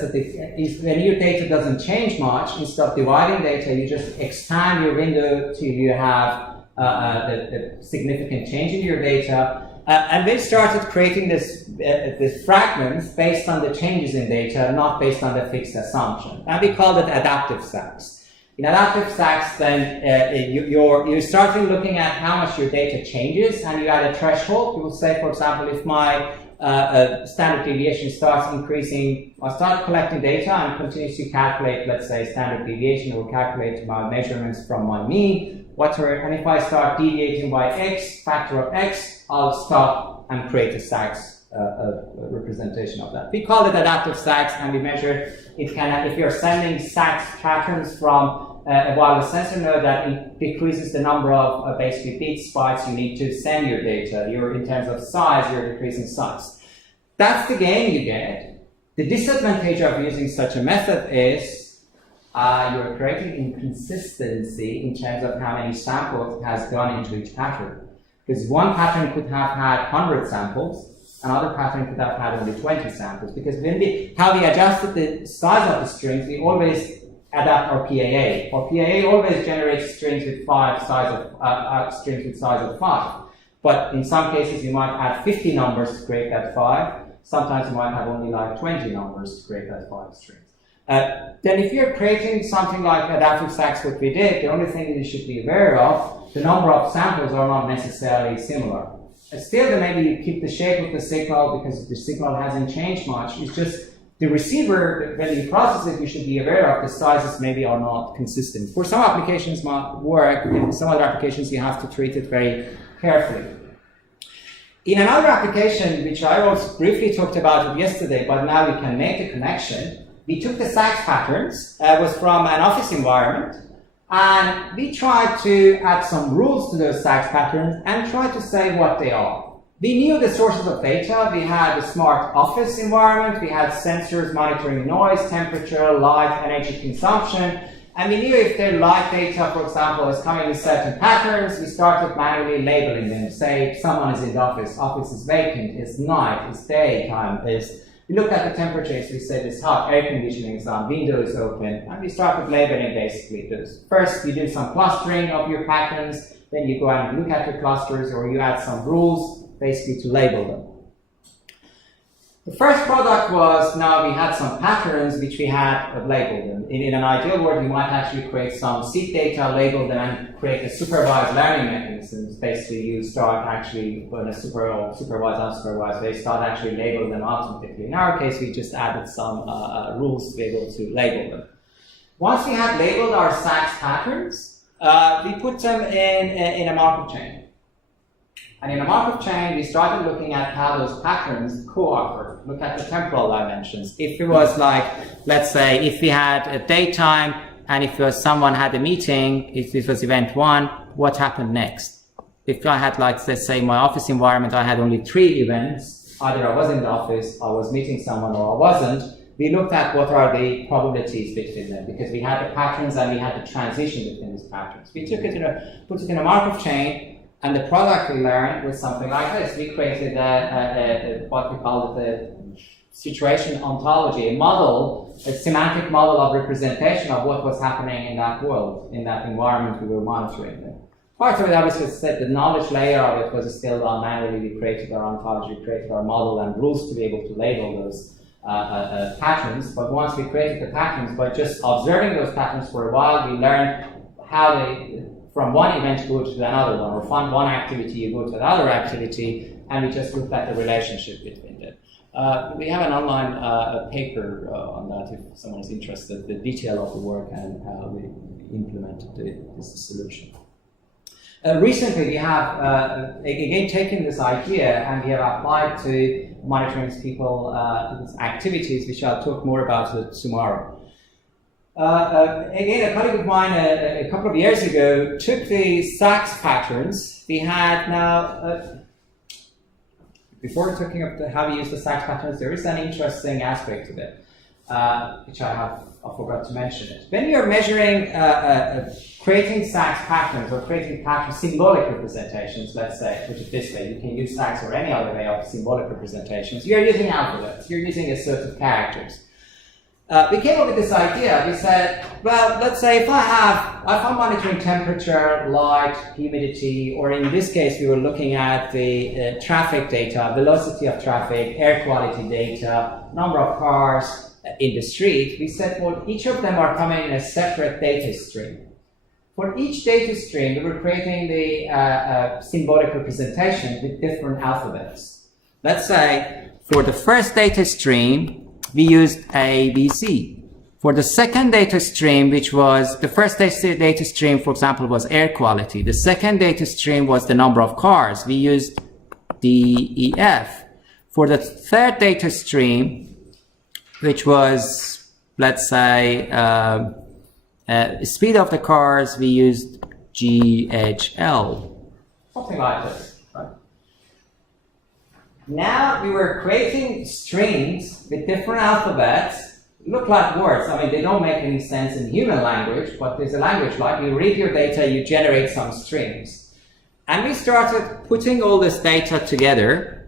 when your data doesn't change much, instead of dividing data, you just expand your window till you have the significant change in your data, and they started creating this fragments based on the changes in data, not based on the fixed assumption. And we called it adaptive Sachs. In adaptive Sachs, then you're starting looking at how much your data changes, and you add a threshold. You will say, for example, if my standard deviation starts increasing, I start collecting data and continues to calculate, let's say, standard deviation, or calculate my measurements from my mean, whatever, and if I start deviating by x, factor of x, I'll stop and create a Sachs representation of that. We call it adaptive Sachs, and we measure it if you're sending Sachs patterns from a wireless sensor node, that it decreases the number of basically bits, bytes you need to send your data. In terms of size, you're decreasing size. That's the gain you get. The disadvantage of using such a method is you're creating inconsistency in terms of how many samples has gone into each pattern. Because one pattern could have had 100 samples, Another pattern could have had only 20 samples, because how we adjusted the size of the strings, we always adapt our PAA. Our PAA always generates strings with strings with size of 5. But in some cases, you might add 50 numbers to create that 5. Sometimes you might have only like 20 numbers to create that 5 strings. Then if you're creating something like adaptive stacks, what we did, the only thing that you should be aware of, the number of samples are not necessarily similar. Still, maybe you keep the shape of the signal because the signal hasn't changed much. It's just the receiver, when you process it, you should be aware of the sizes maybe are not consistent. For some applications might work, in some other applications you have to treat it very carefully. In another application, which I also briefly talked about it yesterday, but now we can make the connection, we took the SAX patterns, was from an office environment, and we tried to add some rules to those SAX patterns and try to say what they are. We knew the sources of data. We had a smart office environment. We had sensors monitoring noise, temperature, light, energy consumption. And we knew if their light data, for example, is coming in certain patterns, we started manually labeling them. Say someone is in the office is vacant, it's night, it's daytime, we looked at the temperatures, we said it's hot, air conditioning is on, window is open, and we started labeling basically those. First, you do some clustering of your patterns, then you go out and look at your clusters, or you add some rules, basically to label them. The first product was, now we had some patterns which we had labeled them. In an ideal world, we might actually create some seed data, label them, and create a supervised learning mechanism. Basically, you start actually, when a supervised, unsupervised, they start actually labeling them automatically. In our case, we just added some rules to be able to label them. Once we had labeled our SAX patterns, we put them in a Markov chain. And in a Markov chain, we started looking at how those patterns co-occur. Look at the temporal dimensions. If it was like, let's say, if we had a daytime, and if someone had a meeting, if this was event 1, what happened next? If I had, like, let's say, my office environment, I had only 3 events. Either I was in the office, I was meeting someone, or I wasn't. We looked at what are the probabilities between them, because we had the patterns and we had the transition between these patterns. We took it put it in a Markov chain. And the product we learned was something like this. We created what we call the situation ontology, a model, a semantic model of representation of what was happening in that world, in that environment we were monitoring. Part of it, obviously, the knowledge layer of it was still done manually. We created our ontology, created our model and rules to be able to label those patterns. But once we created the patterns, by just observing those patterns for a while, we learned how they, from one event you go to another one, or from one activity you go to another activity, and we just looked at the relationship between them. We have an online paper on that if someone is interested, the detail of the work and how we implemented this solution. Recently, we have again taken this idea and we have applied to monitoring people activities, which I'll talk more about tomorrow. Again, a colleague of mine a couple of years ago took the SAX patterns. We had now, before talking about how we use the SAX patterns, there is an interesting aspect to it, which I forgot to mention it. When you're measuring, creating SAX patterns or creating pattern symbolic representations, let's say, which is this way, you can use SAX or any other way of symbolic representations, you're using alphabets, you're using a set of characters. We came up with this idea. We said, well, let's say if I'm monitoring temperature, light, humidity, or in this case, we were looking at the traffic data, velocity of traffic, air quality data, number of cars in the street. We said, well, each of them are coming in a separate data stream. For each data stream, we were creating the symbolic representation with different alphabets. Let's say for the first data stream, we used A, B, C. For the second data stream, which was the first data stream, for example, was air quality. The second data stream was the number of cars. We used D, E, F. For the third data stream, which was, let's say, speed of the cars, we used G, H, L. Something like this. Now we were creating strings with different alphabets, look like words. I mean, they don't make any sense in human language, but there's a language like you read your data, you generate some strings. And we started putting all this data together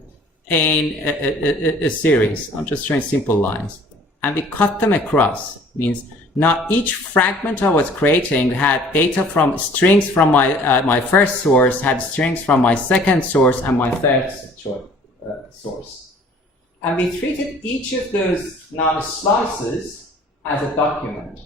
in a series. I'm just showing simple lines. And we cut them across. Means now each fragment I was creating had data from strings from my first source, had strings from my second source and my third source. And we treated each of those now slices as a document.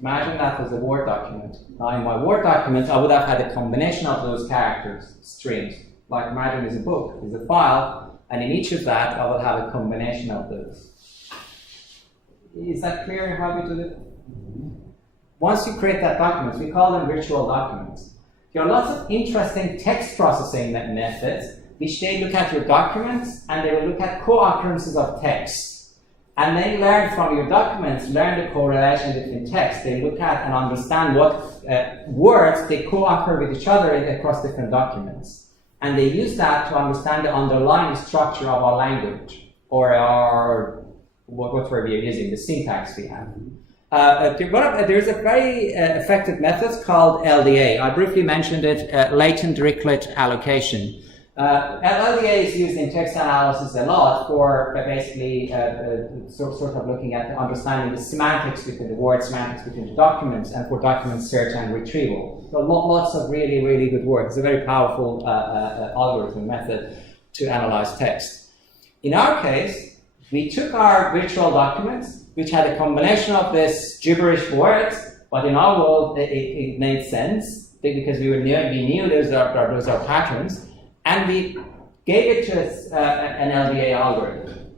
Imagine that was a Word document. Now in my Word document, I would have had a combination of those characters, strings. Like imagine is a book, is a file, and in each of that, I will have a combination of those. Is that clear how we do it? Once you create that document, we call them virtual documents. There are lots of interesting text processing methods, which they look at your documents and they will look at co-occurrences of text. And they learn from your documents, learn the correlation between text. They look at and understand what words they co-occur with each other across different documents. And they use that to understand the underlying structure of our language or our whatever we are using, the syntax we have. There's a very effective method called LDA. I briefly mentioned it, latent Dirichlet allocation. LDA is used in text analysis a lot for basically sort of looking at understanding the semantics between the words, semantics between the documents, and for document search and retrieval. So lots of really, really good work. It's a very powerful algorithm method to analyze text. In our case, we took our virtual documents, which had a combination of this gibberish words, but in our world it made sense because we knew those are patterns, and we gave it to an LDA algorithm.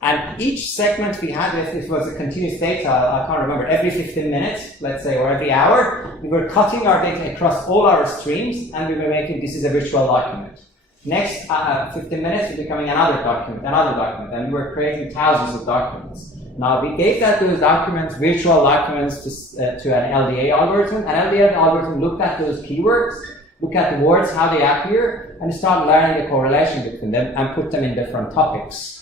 And each segment we had, if it was a continuous data, I can't remember, every 15 minutes, let's say, or every hour, we were cutting our data across all our streams, and we were making this is a virtual document. Next 15 minutes is becoming another document, and we were creating thousands of documents. Now we gave those documents, virtual documents, to an LDA algorithm. An LDA algorithm looked at those keywords, look at the words, how they appear, and start learning the correlation between them and put them in different topics.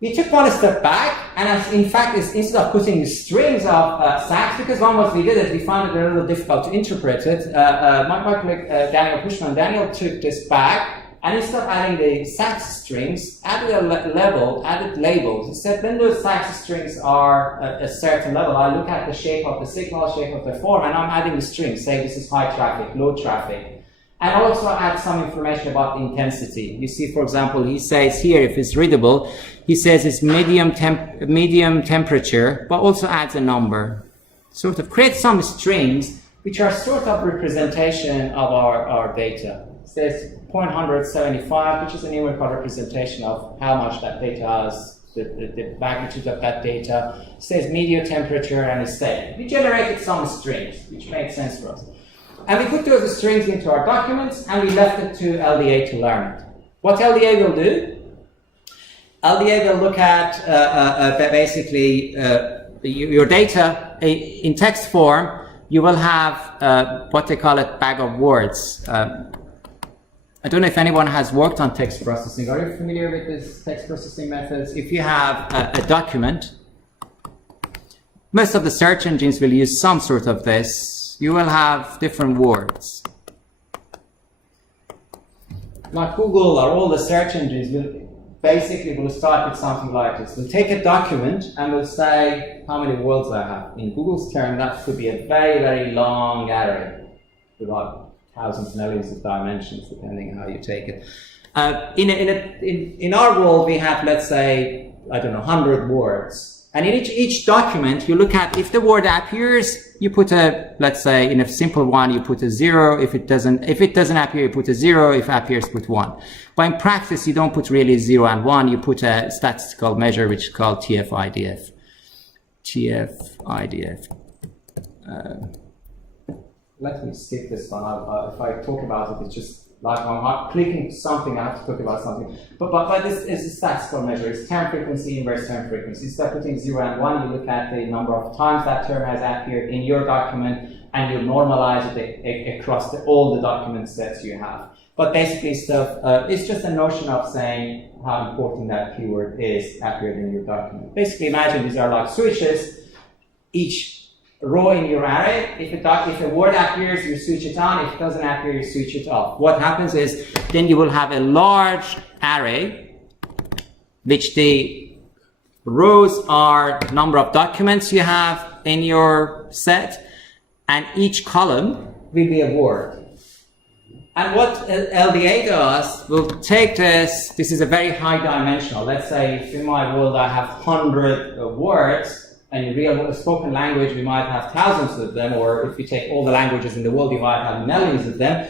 We took one step back, and in fact, instead of putting strings of sacks, because once we did it, we found it a little difficult to interpret it. My colleague Daniel Pushman, Daniel took this back, and instead of adding the sax strings, added labels. He said, when those sax strings are a certain level, I look at the shape of the signal, shape of the form, and I'm adding the strings, say this is high traffic, low traffic. And also add some information about the intensity. You see, for example, he says here, if it's readable, he says it's medium temperature, but also adds a number. Sort of create some strings which are sort of representation of our data. It says 0.175, which is a numerical representation of how much that data has, the magnitude of that data. It says medium temperature and a state. We generated some strings, which made sense for us. And we put those strings into our documents, and we left it to LDA to learn it. What LDA will do? LDA will look at basically your data in text form. You will have what they call a bag of words. I don't know if anyone has worked on text processing. Are you familiar with this text processing methods? If you have a document, most of the search engines will use some sort of this. You will have different words. Like Google or all the search engines will start with something like this. We'll take a document and we'll say how many words I have. In Google's term, that could be a very, very long array with like thousands, millions of dimensions, depending on how you take it. In our world, we have, let's say, I don't know, 100 words. And in each document, you look at if the word appears, you put a, let's say, in a simple one, you put a 0. If it doesn't appear, you put a 0. If it appears, put 1. But in practice, you don't put really 0 and 1. You put a statistical measure, which is called TF-IDF. TF-IDF. Let me skip this one. If I talk about it, it's just like I'm clicking something, I have to talk about something. But this is a statistical measure. It's term frequency, inverse term frequency. Instead of putting 0 and 1, you look at the number of times that term has appeared in your document, and you normalize it across all the document sets you have. But basically, it's just a notion of saying how important that keyword is appeared in your document. Basically, imagine these are like switches. Each row in your array. If a word appears, you switch it on. If it doesn't appear, you switch it off. What happens is then you will have a large array, which the rows are number of documents you have in your set, and each column will be a word. And what LDA does, will take this is a very high dimensional. Let's say if in my world I have 100 words, and in real spoken language we might have thousands of them, or if you take all the languages in the world you might have millions of them.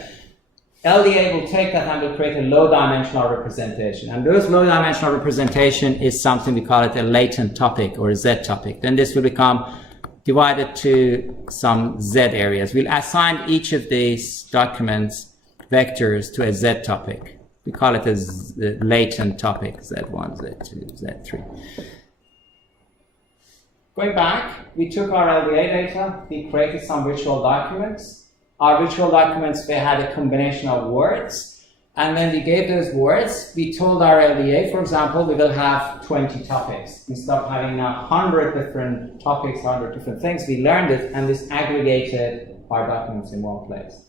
LDA will take that and will create a low dimensional representation. And those low dimensional representation is something we call it a latent topic or a Z topic. Then this will become divided to some Z areas. We'll assign each of these documents vectors to a Z topic. We call it a latent topic, Z1, Z2, Z3. Going back, we took our LDA data, we created some ritual documents. Our ritual documents, they had a combination of words, and when we gave those words, we told our LDA, for example, we will have 20 topics. Instead of having 100 different topics, 100 different things, we learned it, and this aggregated our documents in one place.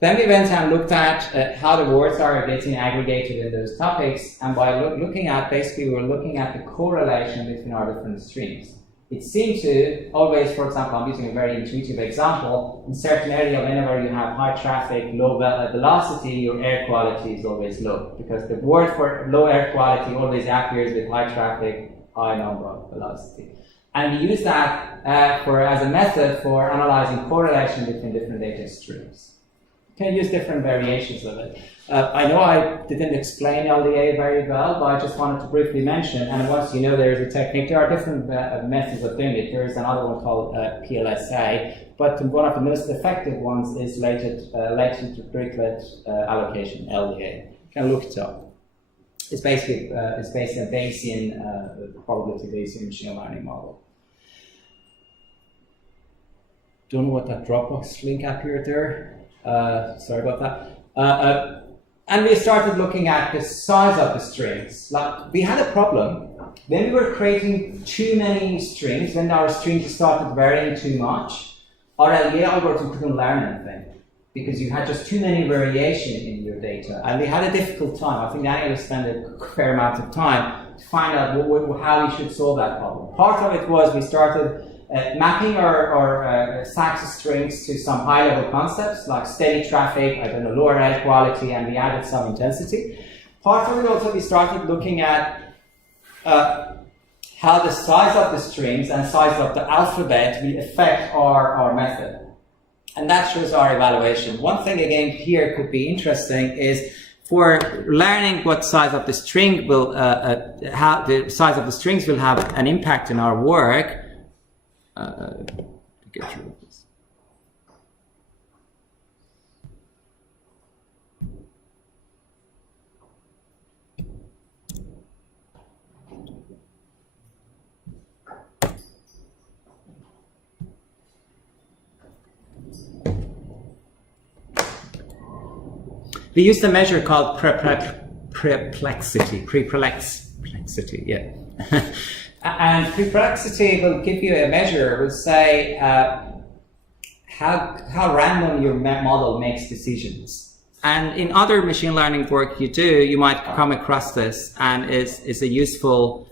Then we went and looked at how the words are getting aggregated in those topics, and by looking at, basically we were looking at the correlation between our different streams. It seemed to always, for example, I'm using a very intuitive example, in certain area, whenever you have high traffic, low velocity, your air quality is always low, because the word for low air quality always appears with high traffic, high number of velocity. And we use that as a method for analyzing correlation between different data streams. You can use different variations of it. I know I didn't explain LDA very well, but I just wanted to briefly mention, and once you know there is a technique, there are different methods of doing it. There is another one called PLSA, but one of the most effective ones is latent triplet allocation, LDA. You can look it up. It's basically it's based on Bayesian, probability Bayesian machine learning model. Don't know what that Dropbox link appeared there. Sorry about that. And we started looking at the size of the strings. Like, we had a problem when we were creating too many strings, when our strings started varying too much. Our LDA algorithm couldn't learn anything because you had just too many variation in your data, and we had a difficult time. I think Daniel spent a fair amount of time to find out how we should solve that problem. Part of it was we started mapping our SAX strings to some high-level concepts like steady traffic, lower air quality, and we added some intensity. Part of it also, we started looking at how the size of the strings and size of the alphabet will affect our method. And that shows our evaluation. One thing, again, here could be interesting is for learning what size of the string will, how the size of the strings will have an impact in our work. Get through this. We used a measure called perplexity, yeah. And perplexity will give you a measure, will say how random your model makes decisions. And in other machine learning work you do, you might come across this, and it's a useful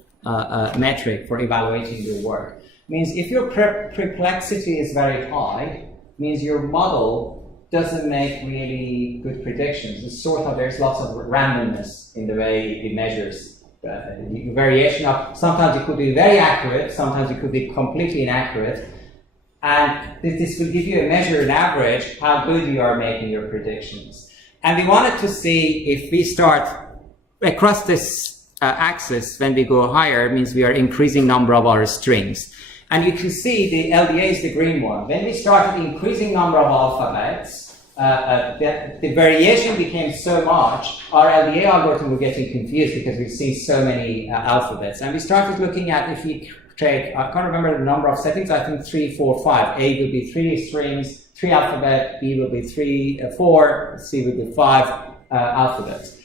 metric for evaluating your work. It means if your perplexity is very high, it means your model doesn't make really good predictions. It's sort of, there's lots of randomness in the way it measures. Variation of, sometimes it could be very accurate, sometimes it could be completely inaccurate, and this will give you a measure, an average, how good you are making your predictions. And we wanted to see if we start across this axis, when we go higher, it means we are increasing number of our strings. And you can see the LDA is the green one. When we started increasing number of alphabets, the variation became so much, our LDA algorithm was getting confused because we've seen so many alphabets. And we started looking at, if we take, I can't remember the number of settings, I think 3, 4, 5. A will be 3 strings, 3 alphabet, B will be 4, C will be 5 alphabets.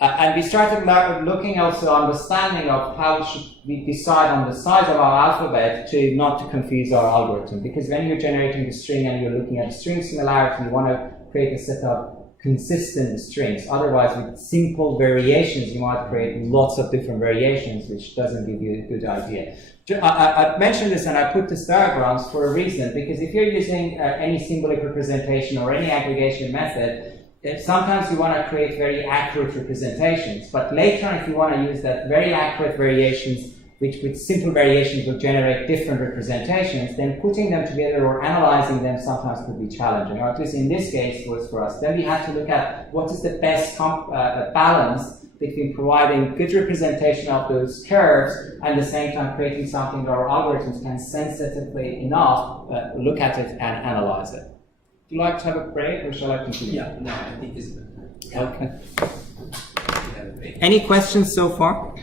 And we started looking also understanding of how should we decide on the size of our alphabet to not to confuse our algorithm. Because when you're generating a string and you're looking at string similarity, you want to create a set of consistent strings. Otherwise, with simple variations, you might create lots of different variations, which doesn't give you a good idea. I mentioned this and I put these diagrams for a reason, because if you're using any symbolic representation or any aggregation method, sometimes you want to create very accurate representations, but later on, if you want to use that very accurate variations, which with simple variations will generate different representations, then putting them together or analyzing them sometimes could be challenging, or at least in this case was for us. Then we had to look at what is the best balance between providing good representation of those curves and at the same time creating something that our algorithms can sensitively enough look at it and analyze it. Would you like to have a break, or shall I continue? Yeah, no, I think it's better. Okay. Any questions so far?